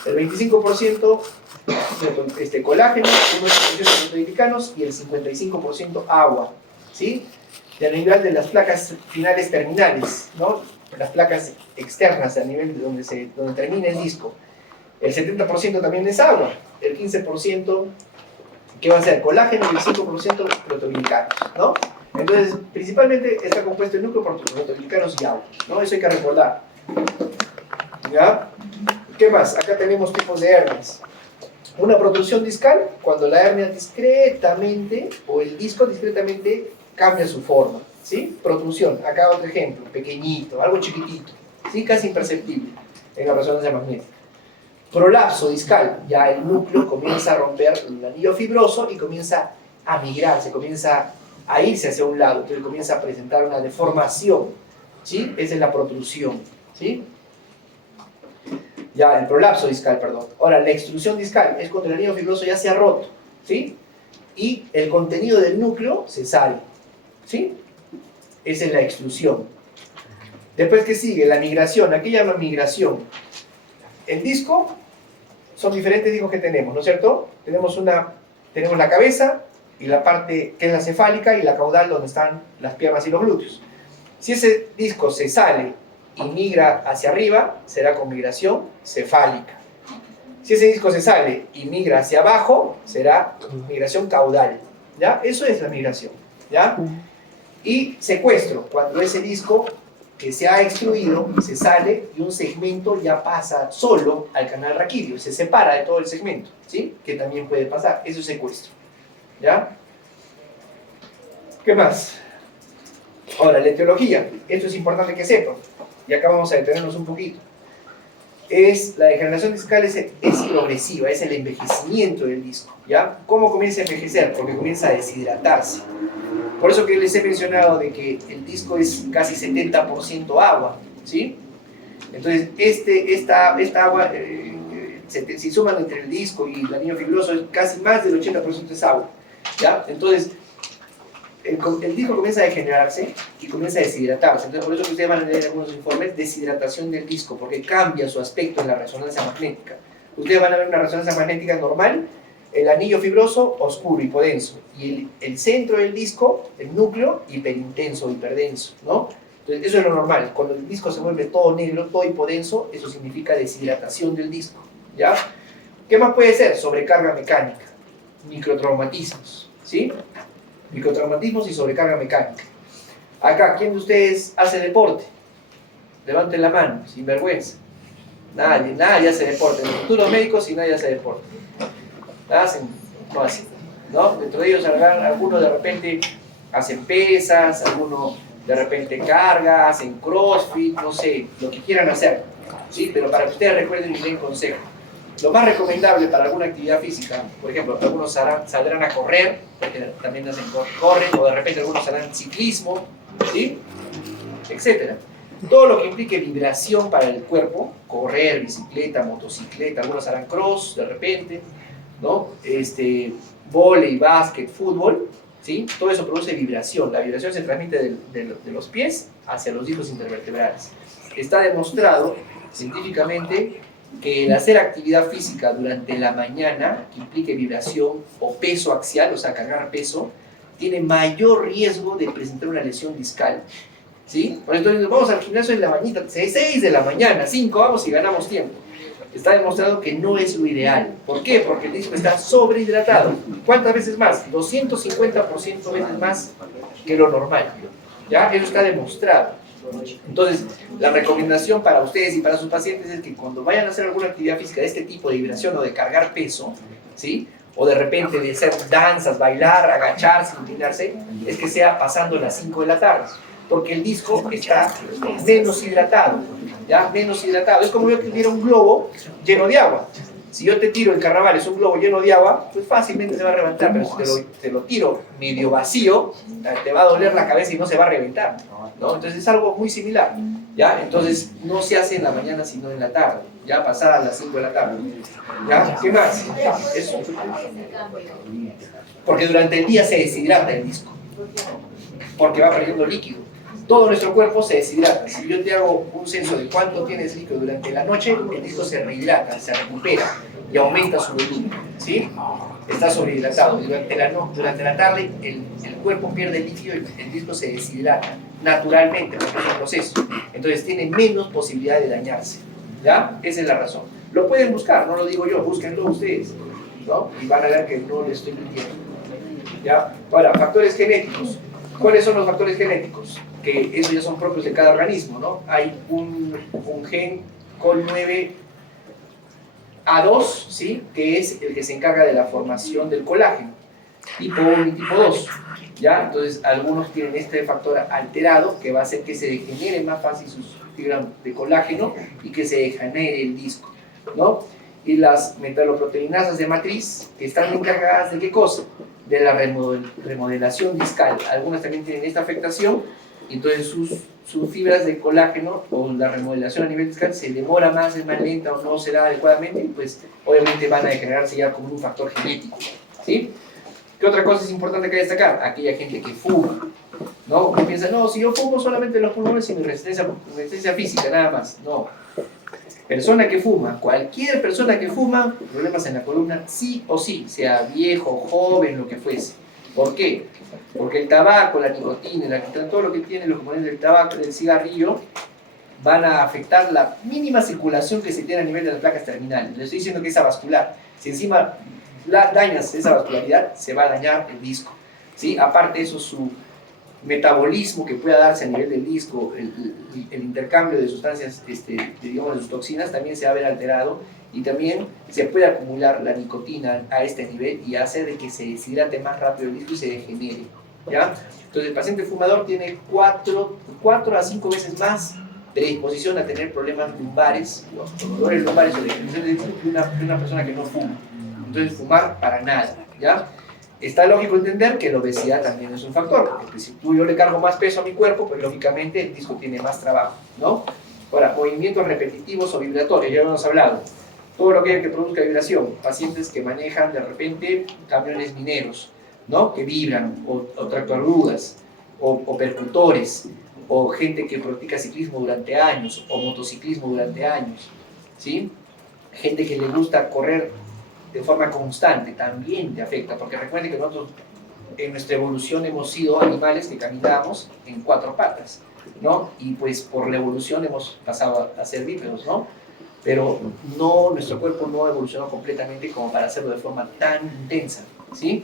el 25% colágeno, el 1% proteoglicanos y el 55% agua, ¿sí? Y a nivel de las placas finales terminales, ¿no? Las placas externas a nivel de donde termina el disco, el 70% también es agua, el 15% ¿qué va a ser? Colágeno y el 5% proteoglicanos, ¿no? Entonces, principalmente está compuesto el núcleo por proteoglicanos y agua, ¿no? Eso hay que recordar, ¿ya? ¿Qué más? Acá tenemos tipos de hernias. Una protrusión discal, cuando la hernia discretamente, o el disco discretamente, cambia su forma, ¿sí? Protrusión, acá otro ejemplo, pequeñito, algo chiquitito, ¿sí? Casi imperceptible en la resonancia magnética. Prolapso discal, ya el núcleo comienza a romper el anillo fibroso y comienza a migrarse, comienza a irse hacia un lado, entonces comienza a presentar una deformación, ¿sí? Esa es la protrusión, ¿sí? Ya, el prolapso discal, perdón. Ahora, la extrusión discal es cuando el anillo fibroso ya se ha roto, ¿sí? Y el contenido del núcleo se sale, ¿sí? Esa es la extrusión. Después, ¿qué sigue? La migración. ¿A qué llama migración? El disco, son diferentes discos que tenemos, ¿no es cierto? Tenemos la cabeza y la parte que es la cefálica y la caudal donde están las piernas y los glúteos. Si ese disco se sale y migra hacia arriba, será con migración cefálica. Si ese disco se sale y migra hacia abajo, será migración caudal, ¿ya? Eso es la migración, ¿ya? Y secuestro, cuando ese disco que se ha extruido se sale y un segmento ya pasa solo al canal raquídeo, se separa de todo el segmento, ¿sí? Que también puede pasar, eso es secuestro, ¿ya? ¿Qué más? Ahora, la etiología, esto es importante que sepan, y acá vamos a detenernos un poquito. La degeneración discal es progresiva, es el envejecimiento del disco, ¿ya? ¿Cómo comienza a envejecer? Porque comienza a deshidratarse. Por eso que les he mencionado de que el disco es casi 70% agua, ¿sí? Entonces, esta agua, si suman entre el disco y el anillo fibroso, es casi más del 80% es agua, ¿ya? Entonces, el disco comienza a degenerarse y comienza a deshidratarse. Entonces, por eso que ustedes van a leer algunos informes, deshidratación del disco, porque cambia su aspecto en la resonancia magnética. Ustedes van a ver una resonancia magnética normal, el anillo fibroso oscuro, hipodenso, y el centro del disco, el núcleo, hiperintenso, hiperdenso, ¿no? Entonces, eso es lo normal. Cuando el disco se vuelve todo negro, todo hipodenso, eso significa deshidratación del disco, ¿ya? ¿Qué más puede ser? Sobrecarga mecánica, microtraumatismos, ¿sí? Microtraumatismos y sobrecarga mecánica. Acá, ¿quién de ustedes hace deporte? Levanten la mano, sin vergüenza. Nadie hace deporte. En los futuros médicos, si nadie hace deporte. No hacen, ¿no? Dentro de ellos, algunos de repente hacen pesas, algunos de repente carga, hacen crossfit, no sé, lo que quieran hacer, ¿sí? Pero para que ustedes recuerden y den consejo. Lo más recomendable para alguna actividad física, por ejemplo, algunos saldrán a correr, porque también corren, o de repente algunos harán ciclismo, ¿sí? Etcétera. Todo lo que implique vibración para el cuerpo, correr, bicicleta, motocicleta, algunos harán cross de repente, ¿no? Vóley, básquet, fútbol, ¿sí? Todo eso produce vibración. La vibración se transmite de los pies hacia los discos intervertebrales. Está demostrado científicamente que el hacer actividad física durante la mañana, que implique vibración o peso axial, o sea, cargar peso, tiene mayor riesgo de presentar una lesión discal, ¿sí? Por entonces vamos al gimnasio en la mañana, 6 de la mañana, 5, vamos y ganamos tiempo. Está demostrado que no es lo ideal. ¿Por qué? Porque el disco está sobrehidratado. ¿Cuántas veces más? 250% veces más que lo normal, ¿ya? Eso está demostrado. Entonces, la recomendación para ustedes y para sus pacientes es que cuando vayan a hacer alguna actividad física de este tipo de vibración o de cargar peso, ¿sí? O de repente de hacer danzas, bailar, agacharse, inclinarse, es que sea pasando las 5 de la tarde, porque el disco está menos hidratado, ¿ya? Menos hidratado. Es como yo te tiro un globo lleno de agua. Si yo te tiro el carnaval, es un globo lleno de agua, pues fácilmente se va a reventar, pero si te lo tiro medio vacío, te va a doler la cabeza y no se va a reventar, ¿no? Entonces es algo muy similar, ¿ya? Entonces no se hace en la mañana, sino en la tarde, ya pasadas las 5 de la tarde, ¿ya? ¿Qué más? Eso. Porque durante el día se deshidrata el disco, porque va perdiendo líquido. Todo nuestro cuerpo se deshidrata. Si yo te hago un censo de cuánto tienes líquido durante la noche, el disco se rehidrata, se recupera y aumenta su volumen, ¿sí? Está sobrehidratado. Durante la tarde el cuerpo pierde líquido y el disco se deshidrata naturalmente, porque es un proceso. Entonces tiene menos posibilidad de dañarse, ¿ya? Esa es la razón. Lo pueden buscar, no lo digo yo, búsquenlo ustedes, ¿no? Y van a ver que no les estoy mintiendo, ¿ya? Ahora, factores genéticos. ¿Cuáles son los factores genéticos? Que esos ya son propios de cada organismo, ¿no? Hay un gen COL9A2, ¿sí? Que es el que se encarga de la formación del colágeno, tipo 1 y tipo 2, ¿ya? Entonces, algunos tienen este factor alterado que va a hacer que se degeneren más fácil sus fibras de colágeno y que se degenere el disco, ¿no? Y las metaloproteinasas de matriz, que están encargadas de ¿qué cosa? De la remodelación discal. Algunas también tienen esta afectación, y entonces sus fibras de colágeno o la remodelación a nivel discal se demora más, es más lenta o no se da adecuadamente, pues obviamente van a degenerarse ya como un factor genético, ¿sí? ¿Qué otra cosa es importante que destacar? Aquella gente que fuma, ¿no? Que piensa, no, si yo fumo solamente los pulmones y mi resistencia física, nada más. No. Persona que fuma, cualquier persona que fuma, problemas en la columna, sí o sí, sea viejo, joven, lo que fuese. ¿Por qué? Porque el tabaco, la nicotina, todo lo que tiene los componentes del tabaco, del cigarrillo, van a afectar la mínima circulación que se tiene a nivel de las placas terminales. Les estoy diciendo que es avascular. Si encima dañas esa vascularidad, se va a dañar el disco, ¿sí? Aparte de eso, su metabolismo que pueda darse a nivel del disco, el intercambio de sustancias, digamos, de sus toxinas, también se va a ver alterado, y también se puede acumular la nicotina a este nivel y hace de que se deshidrate más rápido el disco y se degenere, ¿ya? Entonces el paciente fumador tiene 4 a 5 veces más predisposición a tener problemas lumbares, dolores lumbares o degeneración de disco que una persona que no fuma. Entonces fumar para nada, ¿ya? Está lógico entender que la obesidad también es un factor, porque si yo le cargo más peso a mi cuerpo, pues lógicamente el disco tiene más trabajo, ¿no? Ahora, movimientos repetitivos o vibratorios, ya hemos hablado. Todo lo que produzca vibración, pacientes que manejan de repente camiones mineros, ¿no? Que vibran, o tractorudas, o percutores, o gente que practica ciclismo durante años, o motociclismo durante años, ¿sí? Gente que le gusta correr de forma constante, también te afecta, porque recuerden que nosotros en nuestra evolución hemos sido animales que caminamos en 4 patas, ¿no? Y pues por la evolución hemos pasado a ser bípedos, ¿no? Pero no, nuestro cuerpo no evolucionó completamente como para hacerlo de forma tan intensa, ¿sí?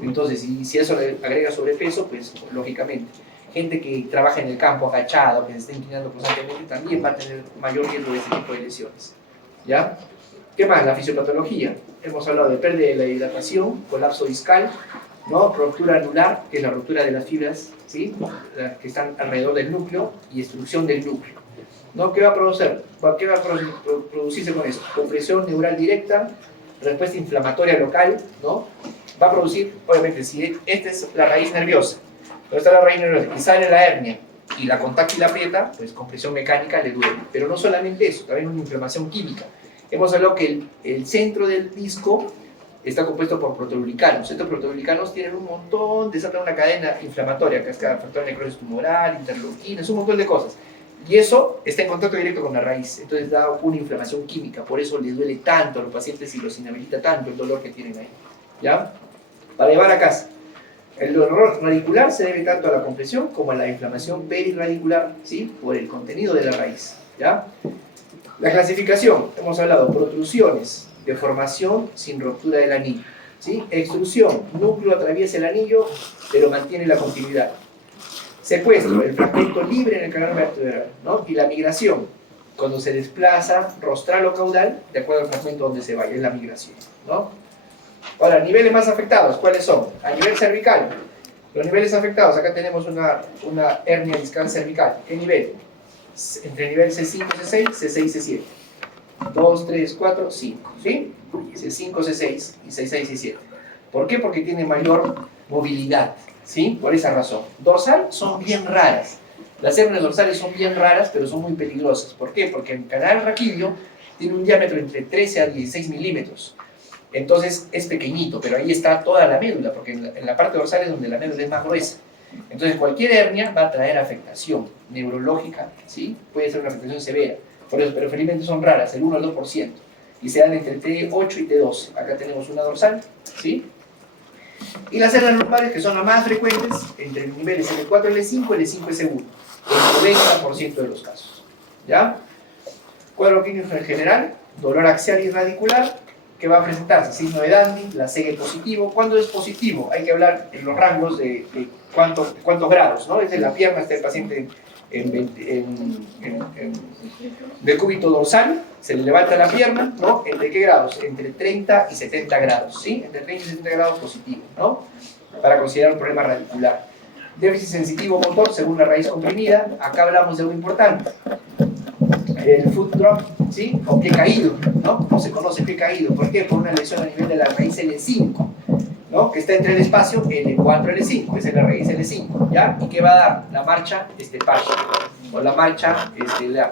Entonces, si eso le agrega sobrepeso, pues lógicamente, gente que trabaja en el campo agachado, que se está inclinando constantemente, también va a tener mayor riesgo de este tipo de lesiones, ¿ya? ¿Qué más? La fisiopatología. Hemos hablado de pérdida de la hidratación, colapso discal, ¿no? Ruptura anular, que es la ruptura de las fibras, ¿sí? Las que están alrededor del núcleo, y destrucción del núcleo, ¿no? ¿Qué va a producir? ¿Qué va a producirse con eso? Compresión neural directa, respuesta inflamatoria local, ¿no? Va a producir, obviamente, si esta es la raíz nerviosa, donde está la raíz nerviosa, y sale la hernia, y la contacta y la aprieta, pues compresión mecánica le duele. Pero no solamente eso, también una inflamación química. Hemos hablado que el centro del disco está compuesto por proteoglicanos. Estos proteoglicanos tienen un montón, desatan una cadena inflamatoria, cascada, factor de necrosis tumoral, interleuquinas, un montón de cosas. Y eso está en contacto directo con la raíz, entonces da una inflamación química, por eso les duele tanto a los pacientes y los inhabilita tanto el dolor que tienen ahí, ¿ya? Para llevar a casa, el dolor radicular se debe tanto a la compresión como a la inflamación perirradicular, ¿sí? Por el contenido de la raíz, ¿ya? La clasificación, hemos hablado, protrusiones, deformación sin ruptura del anillo, ¿sí? Extrusión, núcleo atraviesa el anillo, pero mantiene la continuidad. Secuestro, el fragmento libre en el canal vertebral, ¿no? Y la migración, cuando se desplaza rostral o caudal, de acuerdo al fragmento donde se vaya, es la migración, ¿no? Ahora, niveles más afectados, ¿cuáles son? A nivel cervical, los niveles afectados, acá tenemos una hernia discal cervical. ¿Qué nivel? Entre nivel C5, C6, C6, C7. 2, 3, 4, 5, ¿sí? C5, C6 y C6, C7. ¿Por qué? Porque tiene mayor movilidad, ¿sí? Por esa razón. Dorsal son bien raras. Las hernias dorsales son bien raras, pero son muy peligrosas. ¿Por qué? Porque el canal raquídeo tiene un diámetro entre 13 a 16 milímetros. Entonces es pequeñito, pero ahí está toda la médula, porque en la parte dorsal es donde la médula es más gruesa. Entonces cualquier hernia va a traer afectación neurológica, ¿sí? Puede ser una afectación severa, por eso, pero felizmente son raras, el 1 al 2%, y se dan entre T8 y T12. Acá tenemos una dorsal, ¿sí? Y las hernias lumbares, que son las más frecuentes, entre el nivel L4 y L5, L5 es seguro, el 90% de los casos, ¿ya? Cuadro clínico en general, dolor axial y radicular, que va a presentarse signo de Dandy, la CG positivo. ¿Cuándo es positivo? Hay que hablar en los rangos de cuántos grados, ¿no? Es en la pierna, está el paciente de cúbito dorsal, se le levanta la pierna, ¿no? ¿Entre qué grados? Entre 30 y 70 grados, ¿sí? Entre 30 y 70 grados positivo, ¿no? Para considerar un problema radicular. Déficit sensitivo motor según la raíz comprimida. Acá hablamos de algo importante. El foot drop, ¿sí? O pie caído, ¿no? No se conoce pie caído. ¿Por qué? Por una lesión a nivel de la raíz L5, ¿no? Que está entre el espacio L4 y L5, esa es la raíz L5, ¿ya? ¿Y qué va a dar? La marcha esteparia. O la marcha,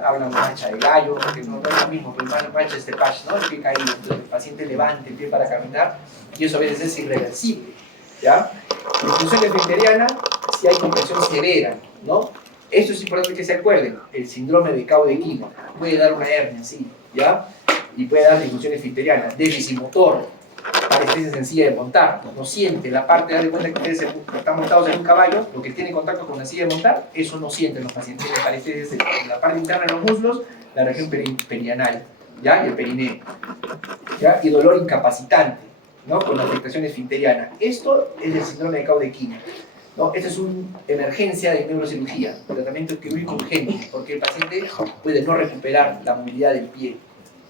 hablan de marcha de gallo, porque no es lo mismo, pero la marcha es patch, ¿no? El pie caído, entonces el paciente levanta el pie para caminar y eso a veces es irreversible, ¿ya? Disfunción esfinteriana, si hay compresión severa, ¿no? Esto es importante que se acuerden, el síndrome de Caude-Quine puede dar una hernia, sí, ¿ya? Y puede dar disfunción esfinteriana, déficit motor, parestesia sencilla de montar, no siente la parte, de cuenta que ustedes están montados en un caballo, lo que tiene contacto con la silla de montar, eso no sienten los pacientes, la parestesia en la parte interna de los muslos, la región perianal, ¿ya? Y el perineo, ¿ya? Y dolor incapacitante, ¿no? Con afectación esfinteriana. Esto es el síndrome de Caude-Quine, ¿no? Esto es una emergencia de neurocirugía, tratamiento quirúrgico urgente, porque el paciente puede no recuperar la movilidad del pie,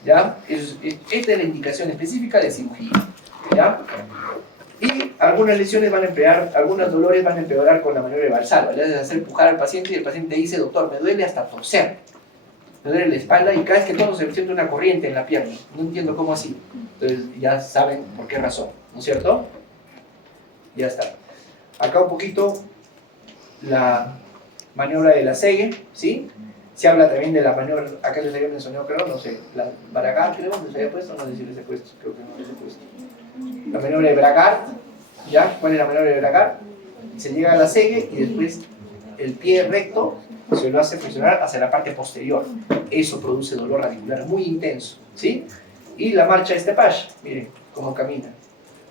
¿ya? Esta es la indicación específica de cirugía, ¿ya? Y algunas lesiones van a empeorar, algunos dolores van a empeorar con la maniobra de Valsalva. Le haces hacer empujar al paciente y el paciente dice, doctor, me duele hasta torcer, me duele la espalda y cada vez que todo se siente una corriente en la pierna. No entiendo cómo así. Entonces ya saben por qué razón, ¿no es cierto? Ya está. Acá un poquito la maniobra de la Segue, ¿sí? Se habla también de la maniobra, acá les había mencionado, creo, no sé, la Bragard, creo, les había puesto, no sé si les he puesto, creo que no les he puesto. La maniobra de Bragard, ¿ya? ¿Cuál es la maniobra de Bragard? Se llega a la Segue y después el pie recto se lo hace funcionar hacia la parte posterior. Eso produce dolor radicular muy intenso, ¿sí? Y la marcha de Steppage, miren cómo camina,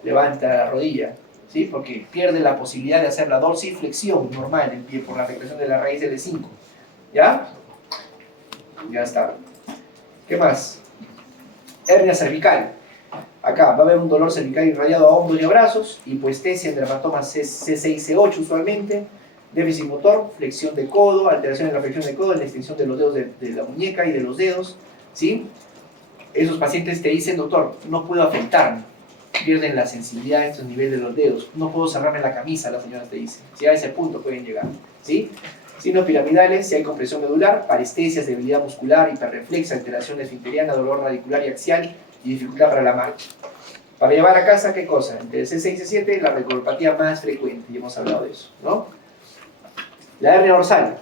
levanta la rodilla, ¿sí? Porque pierde la posibilidad de hacer la dorsiflexión normal del pie por la afectación de la raíz L5, ¿ya? Ya está. ¿Qué más? Hernia cervical. Acá va a haber un dolor cervical irradiado a hombros y a brazos, hipoestesia en dermatomas C6, C8 usualmente, déficit motor, flexión de codo, alteración en la flexión de codo, en la extensión de los dedos de la muñeca y de los dedos, ¿sí? Esos pacientes te dicen, doctor, no puedo afeitarme, pierden la sensibilidad a estos niveles de los dedos, no puedo cerrarme la camisa, las señoras te dicen, si a ese punto pueden llegar, ¿sí? Signos piramidales, si hay compresión medular, parestesias, debilidad muscular, hiperreflexa, alteración esfinteriana, dolor radicular y axial y dificultad para la marcha. Para llevar a casa, ¿qué cosa? Entre el C6 y C7, la radiculopatía más frecuente, ya hemos hablado de eso, ¿no? La hernia dorsal,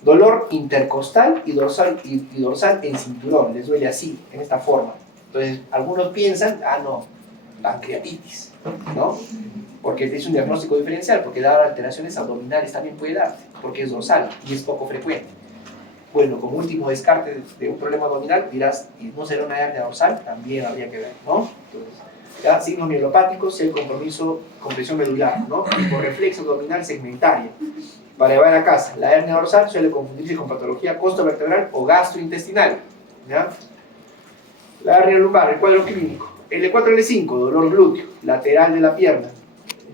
dolor intercostal y dorsal en cinturón, les duele así, en esta forma. Entonces, algunos piensan, no, pancreatitis, ¿no? Porque es un diagnóstico diferencial, porque da alteraciones abdominales también puede dar, porque es dorsal y es poco frecuente. Bueno, como último descarte de un problema abdominal, dirás, ¿y no será una hernia dorsal? También habría que ver, ¿no? Entonces, ya, signos mielopáticos, el compresión medular, ¿no? Y por reflexo abdominal segmentaria. Para llevar a casa, la hernia dorsal suele confundirse con patología costovertebral o gastrointestinal, ¿ya? La hernia lumbar, el cuadro clínico. L4, L5, dolor glúteo, lateral de la pierna,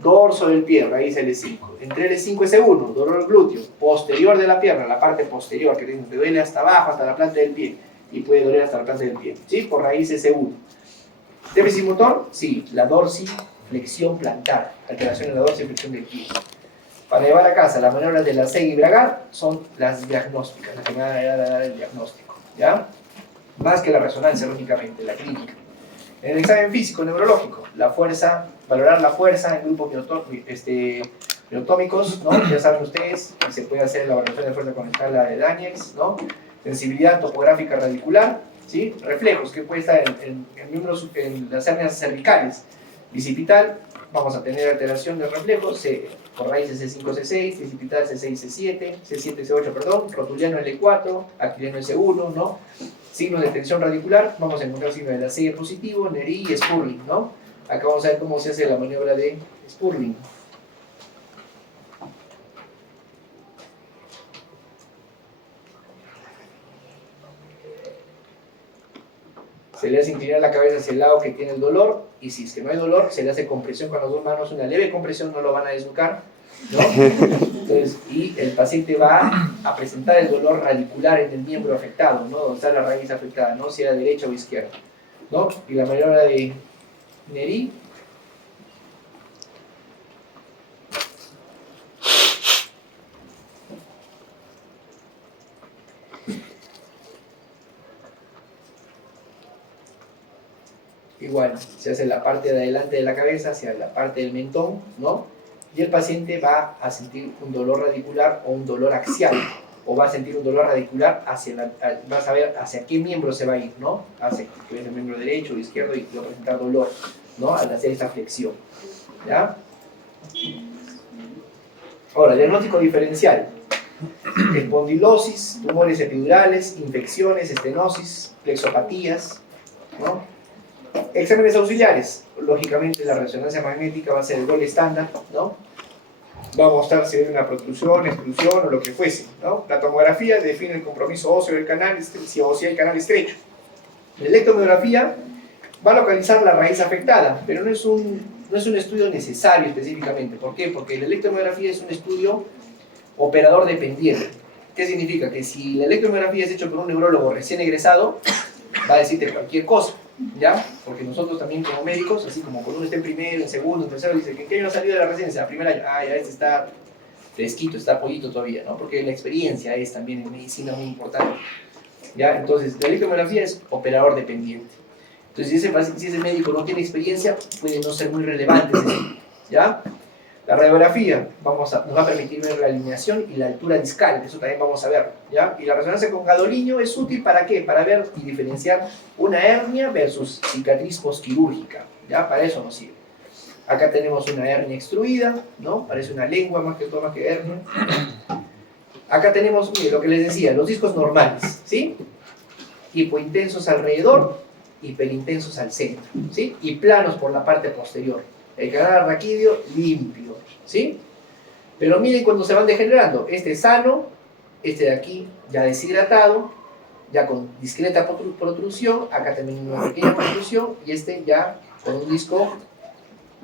dorso del pie, raíz L5. Entre L5 y S1, dolor glúteo, posterior de la pierna, la parte posterior, que te duele hasta abajo, hasta la planta del pie, y puede doler hasta la planta del pie, ¿sí? Por raíz S1. Déficit motor, sí, la dorsiflexión plantar, alteración en la dorsiflexión del pie. Para llevar a casa las maniobras de la Segue y Bragard son las diagnósticas, las que me van a dar el diagnóstico, ¿ya? Más que la resonancia, lógicamente, la clínica. En el examen físico, neurológico, la fuerza, valorar la fuerza en grupos miotómicos, ¿no? Ya saben ustedes, se puede hacer la valoración de fuerza con escala de Daniels, ¿no? Sensibilidad topográfica radicular, ¿sí? Reflejos, que puede estar en las hernias cervicales. Bicipital, vamos a tener alteración de reflejos, por raíces C5, C6, bicipital C6, C7, C7, C8, perdón, rotuliano L4, actiliano S1, ¿no? Signos de tensión radicular, vamos a encontrar signos de la Segue positivo, Nery y Spurling, ¿no? Acá vamos a ver cómo se hace la maniobra de Spurling. Se le hace inclinar la cabeza hacia el lado que tiene el dolor, y si es que no hay dolor, se le hace compresión con las dos manos, una leve compresión, no lo van a desnucar, ¿no? Entonces, y el paciente va a presentar el dolor radicular en el miembro afectado, ¿no? Donde está la raíz afectada, ¿no? Sea derecha o izquierda, ¿no? Y la maniobra de Nery. Igual, se hace la parte de adelante de la cabeza hacia la parte del mentón, ¿no? Y el paciente va a sentir un dolor radicular o un dolor axial, o va a sentir un dolor radicular, vas a ver hacia qué miembro se va a ir, ¿no? Hacia el miembro derecho o izquierdo y va a presentar dolor, ¿no? Al hacer esta flexión, ¿ya? Ahora, diagnóstico diferencial. Espondilosis, tumores epidurales, infecciones, estenosis, plexopatías, ¿no? Exámenes auxiliares. Lógicamente la resonancia magnética va a ser el gol estándar, ¿no? Va a mostrar si hay una protrusión, exclusión o lo que fuese, ¿no? La tomografía define el compromiso óseo del canal, o si hay canal estrecho. La electromiografía va a localizar la raíz afectada, pero no es un estudio necesario específicamente. ¿Por qué? Porque la electromiografía es un estudio operador dependiente. ¿Qué significa? Que si la electromiografía es hecho por un neurólogo recién egresado, va a decirte cualquier cosa, ¿ya? Porque nosotros también como médicos, así como cuando uno está en primero, en segundo, en tercero, dice, ¿qué año ha salido de la residencia? Primer año, ya este está fresquito, está pollito todavía, ¿no? Porque la experiencia es también en medicina muy importante, ¿ya? Entonces, la electromiografía es operador dependiente. Entonces, si ese médico no tiene experiencia, puede no ser muy relevante, ¿ya? La radiografía nos va a permitir ver la alineación y la altura discal, eso también vamos a ver, ¿ya? Y la resonancia con gadolínio es útil ¿para qué? Para ver y diferenciar una hernia versus cicatriz postquirúrgica, ¿ya? Para eso nos sirve. Acá tenemos una hernia extruida, ¿no? Parece una lengua más que hernia. Acá tenemos, mire, lo que les decía, los discos normales, ¿sí? Hipointensos alrededor, hiperintensos al centro, ¿sí? Y planos por la parte posterior. El canal raquídeo limpio, ¿sí? Pero miren cuando se van degenerando. Este sano, este de aquí ya deshidratado, ya con discreta protrusión, acá también una pequeña protrusión, y este ya con un disco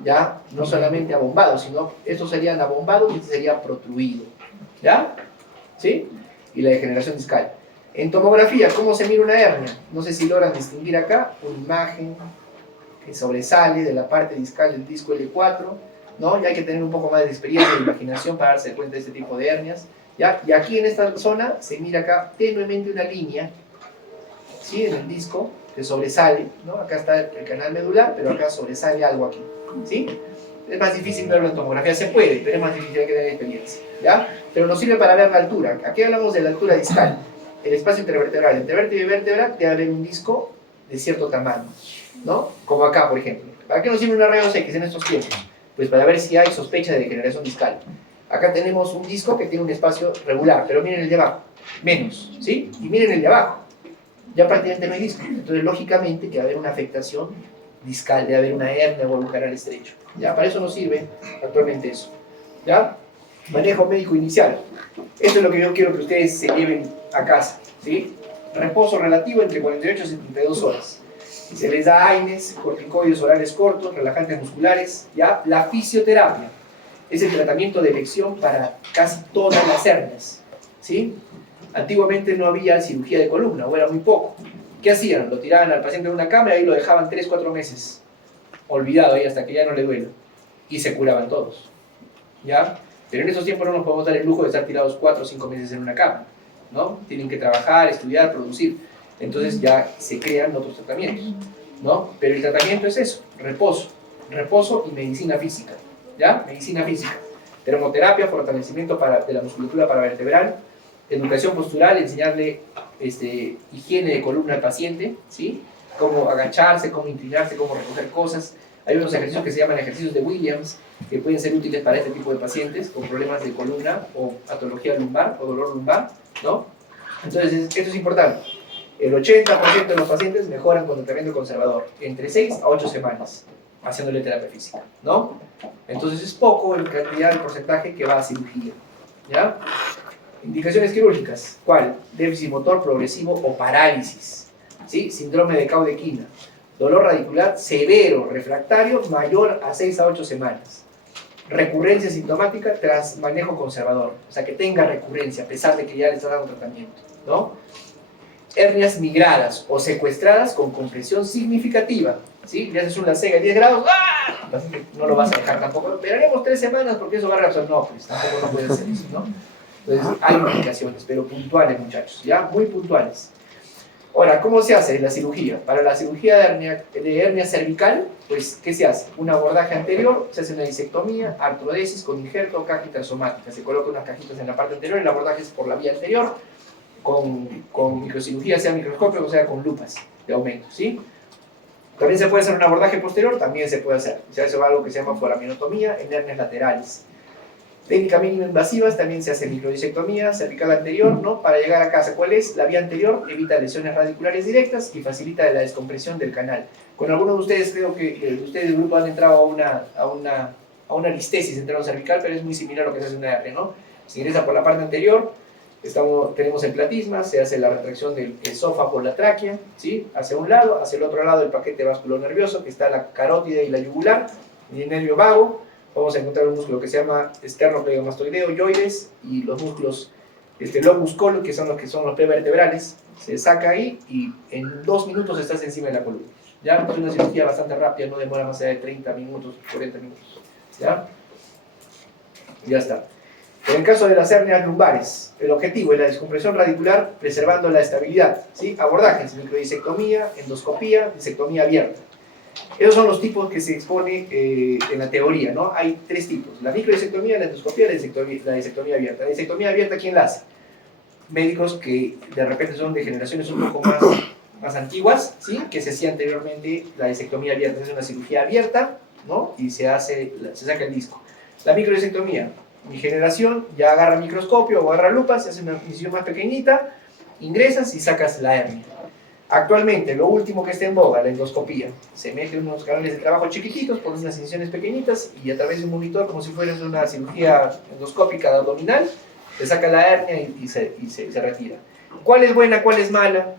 ya no solamente abombado, sino estos serían abombados y este sería protruido, ¿ya? ¿Sí? Y la degeneración discal. En tomografía, ¿cómo se mira una hernia? No sé si logran distinguir acá una imagen que sobresale de la parte discal del disco L4, ¿no? Y hay que tener un poco más de experiencia y de imaginación para darse cuenta de este tipo de hernias, ¿ya? Y aquí en esta zona se mira acá tenuemente una línea, ¿sí? En el disco que sobresale, ¿no? Acá está el canal medular, pero acá sobresale algo aquí, ¿sí? Es más difícil verlo en tomografía, se puede, pero es más difícil, hay que tener experiencia, ¿ya? Pero nos sirve para ver la altura. Aquí hablamos de la altura discal, el espacio intervertebral. Entre vértebra y vértebra debe haber un disco de cierto tamaño, ¿no? Como acá, por ejemplo. ¿Para qué nos sirve una rayos X en estos tiempos? Pues para ver si hay sospecha de degeneración discal. Acá tenemos un disco que tiene un espacio regular, pero miren el de abajo, menos, ¿sí? Y miren el de abajo, ya prácticamente no hay disco. Entonces, lógicamente, que va a haber una afectación discal, debe haber una hernia o un canal estrecho. ¿Ya? Para eso nos sirve actualmente eso. ¿Ya? Manejo médico inicial. Esto es lo que yo quiero que ustedes se lleven a casa, ¿sí? Reposo relativo entre 48 y 72 horas. Se les da AINES, corticoides orales cortos, relajantes musculares, ¿ya? La fisioterapia es el tratamiento de elección para casi todas las hernias, ¿sí? Antiguamente no había cirugía de columna, o era muy poco. ¿Qué hacían? Lo tiraban al paciente en una cama y ahí lo dejaban 3-4 meses, olvidado ahí hasta que ya no le duela, y se curaban todos, ¿ya? Pero en esos tiempos no nos podemos dar el lujo de estar tirados 4 o 5 meses en una cama, ¿no? Tienen que trabajar, estudiar, producir. Entonces ya se crean otros tratamientos, ¿no? Pero el tratamiento es eso, reposo y medicina física, ¿ya? Medicina física, termoterapia, fortalecimiento de la musculatura paravertebral, educación postural, enseñarle higiene de columna al paciente, ¿sí? Cómo agacharse, cómo inclinarse, cómo recoger cosas. Hay unos ejercicios que se llaman ejercicios de Williams, que pueden ser útiles para este tipo de pacientes con problemas de columna o patología lumbar o dolor lumbar, ¿no? Entonces, esto es importante. El 80% de los pacientes mejoran con tratamiento conservador, entre 6 a 8 semanas, haciéndole terapia física, ¿no? Entonces es poco en cantidad de porcentaje que va a cirugía, ¿ya? Indicaciones quirúrgicas, ¿cuál? Déficit motor progresivo o parálisis, ¿sí? Síndrome de Caudequina, dolor radicular severo, refractario, mayor a 6 a 8 semanas. Recurrencia sintomática tras manejo conservador, o sea que tenga recurrencia a pesar de que ya le está dando tratamiento, ¿no? Hernias migradas o secuestradas con compresión significativa, ¿sí? Le haces una cega de 10 grados, ¡ah! No lo vas a dejar tampoco, esperaremos 3 semanas porque eso va a reaccionar, no, pues tampoco no puede hacer eso, ¿no? Entonces hay indicaciones, pero puntuales, muchachos, ¿ya? Muy puntuales. Ahora, ¿cómo se hace la cirugía? Para la cirugía de hernia cervical, pues, ¿qué se hace? Un abordaje anterior, se hace una disectomía, artrodesis con injerto, caja intersomática. Se coloca unas cajitas en la parte anterior, el abordaje es por la vía anterior, con microcirugía, sea microscopio o sea con lupas de aumento, ¿sí? También se puede hacer un abordaje posterior, también se puede hacer. Se hace algo que se llama foraminotomía en hernias laterales. Técnica mínima invasivas, también se hace microdisectomía cervical anterior, ¿no? Para llegar a casa. ¿Cuál es? La vía anterior evita lesiones radiculares directas y facilita la descompresión del canal. Con algunos de ustedes, creo que ustedes del grupo han entrado a una listesis enterado cervical, pero es muy similar a lo que se hace en una hernia, ¿no? Se ingresa por la parte anterior, tenemos el platisma, se hace la retracción del esófago por la tráquea, ¿sí? Hacia un lado, hacia el otro lado el paquete vasculonervioso, que está la carótida y la yugular, y el nervio vago. Vamos a encontrar un músculo que se llama esternocleidomastoideo, yoides, y los músculos lobus colli, que son los prevertebrales. Se saca ahí y en 2 minutos estás encima de la columna. ¿Ya? Es una cirugía bastante rápida, no demora más allá de 30 minutos, 40 minutos. ¿Ya? Ya está. En el caso de las hernias lumbares, el objetivo es la descompresión radicular preservando la estabilidad, ¿sí? Abordajes, microdisectomía, endoscopía, disectomía abierta. Esos son los tipos que se expone en la teoría, ¿no? Hay 3 tipos: la microdisectomía, la endoscopía, la disectomía abierta. La disectomía abierta, ¿quién la hace? Médicos que de repente son de generaciones un poco más antiguas, ¿sí? Que se hacía anteriormente la disectomía abierta. Es una cirugía abierta, ¿no? Y se saca el disco. La microdisectomía, mi generación, ya agarra microscopio o agarra lupa, se hace una incisión más pequeñita, ingresas y sacas la hernia. Actualmente, lo último que está en boga, la endoscopía. Se meten unos canales de trabajo chiquititos, ponen unas incisiones pequeñitas y a través de un monitor, como si fuera una cirugía endoscópica abdominal, se saca la hernia y se retira. ¿Cuál es buena, cuál es mala?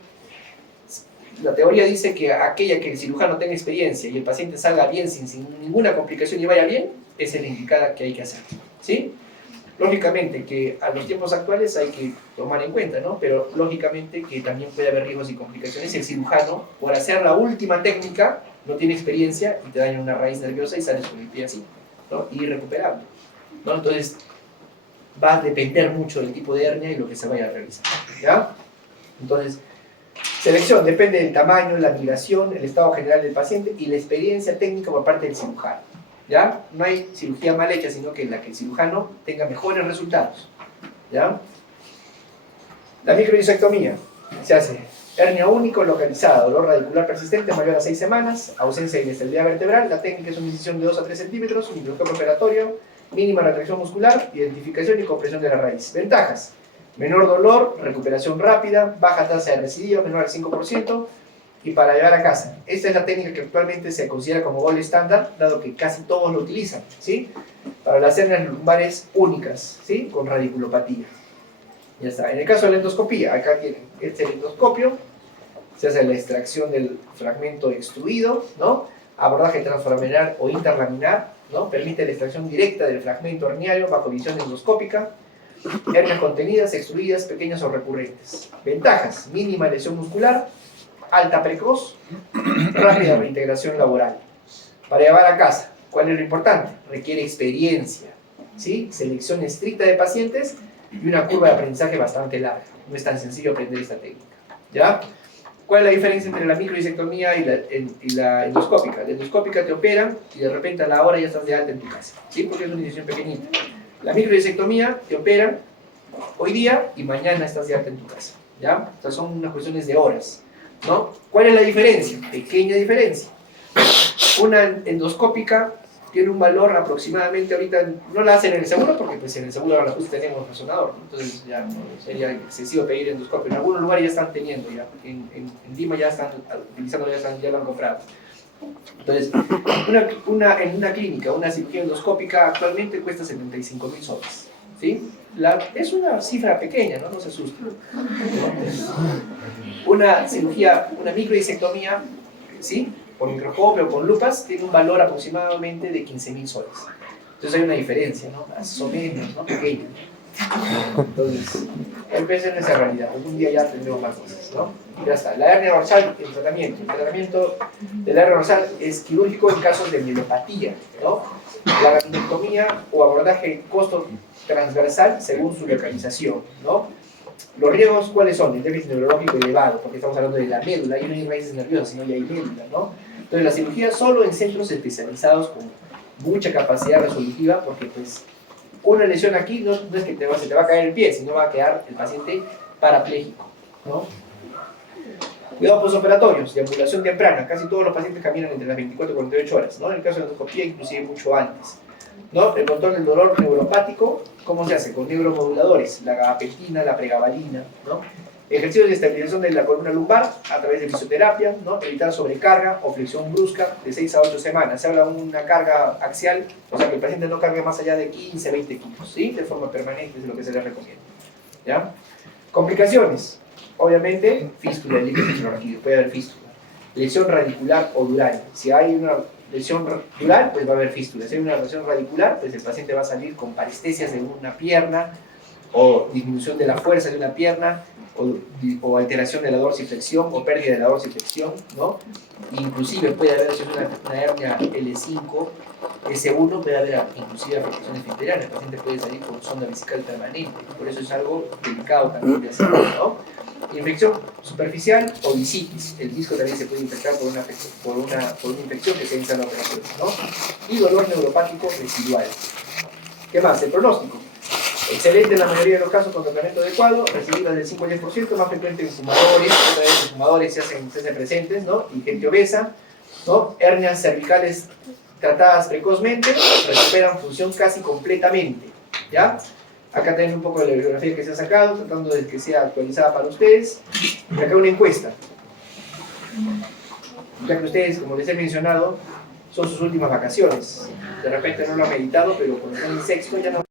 La teoría dice que aquella que el cirujano tenga experiencia y el paciente salga bien sin ninguna complicación y vaya bien, es la indicada que hay que hacer, ¿sí? Lógicamente que a los tiempos actuales hay que tomar en cuenta, ¿no? Pero lógicamente que también puede haber riesgos y complicaciones. El cirujano, por hacer la última técnica, no tiene experiencia y te daña una raíz nerviosa y sales con el pie así, ¿no? Irrecuperable, ¿no? Entonces va a depender mucho del tipo de hernia y lo que se vaya a realizar, ¿ya? Entonces, selección depende del tamaño, la migración, el estado general del paciente y la experiencia técnica por parte del cirujano. ¿Ya? No hay cirugía mal hecha, sino que la que el cirujano tenga mejores resultados. ¿Ya? La microdisectomía se hace hernia único localizada, dolor radicular persistente mayor a 6 semanas, ausencia de inestabilidad vertebral. La técnica es una incisión de 2 a 3 centímetros, microscopio operatorio, mínima retracción muscular, identificación y compresión de la raíz. Ventajas: menor dolor, recuperación rápida, baja tasa de recidivo, menor al 5%, y para llevar a casa. Esta es la técnica que actualmente se considera como gold estándar, dado que casi todos lo utilizan, ¿sí? Para las hernias lumbares únicas, ¿sí? Con radiculopatía. Ya está. En el caso de la endoscopía, acá tienen este endoscopio, se hace la extracción del fragmento extruido, ¿no? Abordaje transforaminal o interlaminar, ¿no? Permite la extracción directa del fragmento herniario bajo visión endoscópica. Hernias contenidas, extruidas, pequeñas o recurrentes. Ventajas: mínima lesión muscular, alta precoz, rápida reintegración laboral. Para llevar a casa, ¿cuál es lo importante? Requiere experiencia, ¿sí? Selección estricta de pacientes y una curva de aprendizaje bastante larga. No es tan sencillo aprender esta técnica, ¿ya? ¿Cuál es la diferencia entre la microdisectomía y la endoscópica? La endoscópica te operan y de repente a la hora ya estás de alta en tu casa, ¿sí? Porque es una incisión pequeñita. La microdisectomía te operan hoy día y mañana estás de alta en tu casa, ¿ya? O sea, son unas cuestiones de horas, ¿no? ¿Cuál es la diferencia? Pequeña diferencia. Una endoscópica tiene un valor aproximadamente, ahorita no la hacen en el seguro porque pues en el seguro ahora justo tenemos resonador, ¿no? Entonces ya no sería excesivo pedir endoscopio. En algunos lugares ya están teniendo, ya en Lima ya están utilizando, ya lo han comprado. Entonces, en una clínica, una cirugía endoscópica actualmente cuesta 75.000 soles, ¿sí? Es una cifra pequeña, ¿no? No se asusten. Una cirugía, una microdisectomía, ¿sí? Por microscopio o con lupas, tiene un valor aproximadamente de 15.000 soles. Entonces hay una diferencia, ¿no? Más o menos, ¿no? Pequeña. Entonces, empieza en esa realidad. Algún día ya tendremos más cosas, ¿no? Y ya está. La hernia dorsal, el tratamiento de la hernia dorsal es quirúrgico en casos de mielopatía, ¿no? La gastrectomía o abordaje costo transversal según su localización, ¿no? Los riesgos, ¿cuáles son? El déficit neurológico elevado, porque estamos hablando de la médula, ahí no hay raíces nerviosas, sino ya hay médula, ¿no? Entonces la cirugía solo en centros especializados con mucha capacidad resolutiva, porque pues una lesión aquí no es que se te va a caer el pie, sino va a quedar el paciente parapléjico, ¿no? Cuidados postoperatorios, de ambulación temprana, casi todos los pacientes caminan entre las 24 y 48 horas, ¿no? En el caso de la endoscopía, inclusive mucho antes, ¿no? El control del dolor neuropático, ¿cómo se hace? Con neuromoduladores, la gabapentina, la pregabalina, ¿no? Ejercicios de estabilización de la columna lumbar a través de fisioterapia, ¿no? Evitar sobrecarga o flexión brusca de 6 a 8 semanas. Se habla de una carga axial, o sea que el paciente no cargue más allá de 15, 20 kilos, ¿sí? De forma permanente es lo que se le recomienda, ¿ya? Complicaciones, obviamente, fístula, el líquido fístula, puede haber fístula. Lesión radicular o dural. Si hay una lesión dural, pues va a haber fístula. Si hay una lesión radicular, pues el paciente va a salir con parestesias de una pierna, o disminución de la fuerza de una pierna, o alteración de la dorsiflexión, o pérdida de la dorsiflexión, ¿no? Inclusive puede haber, si es una hernia L5, S1, puede haber inclusive afectaciones esfincterianas. El paciente puede salir con sonda vesical permanente, por eso es algo delicado también de hacer, ¿no? Infección superficial o visitis. El disco también se puede infectar por una infección que se entra en la operación, ¿no? Y dolor neuropático residual. ¿Qué más? El pronóstico. Excelente en la mayoría de los casos con tratamiento adecuado, recibidas del 5 al 10%, más frecuente en fumadores, otra vez en fumadores se hacen presentes, ¿no? Y gente obesa, ¿no? Hernias cervicales tratadas precozmente, recuperan función casi completamente, ¿ya? Acá tienen un poco de la bibliografía que se ha sacado, tratando de que sea actualizada para ustedes. Y acá una encuesta. Ya que ustedes, como les he mencionado, son sus últimas vacaciones. De repente no lo han meditado, pero cuando están en sexto ya no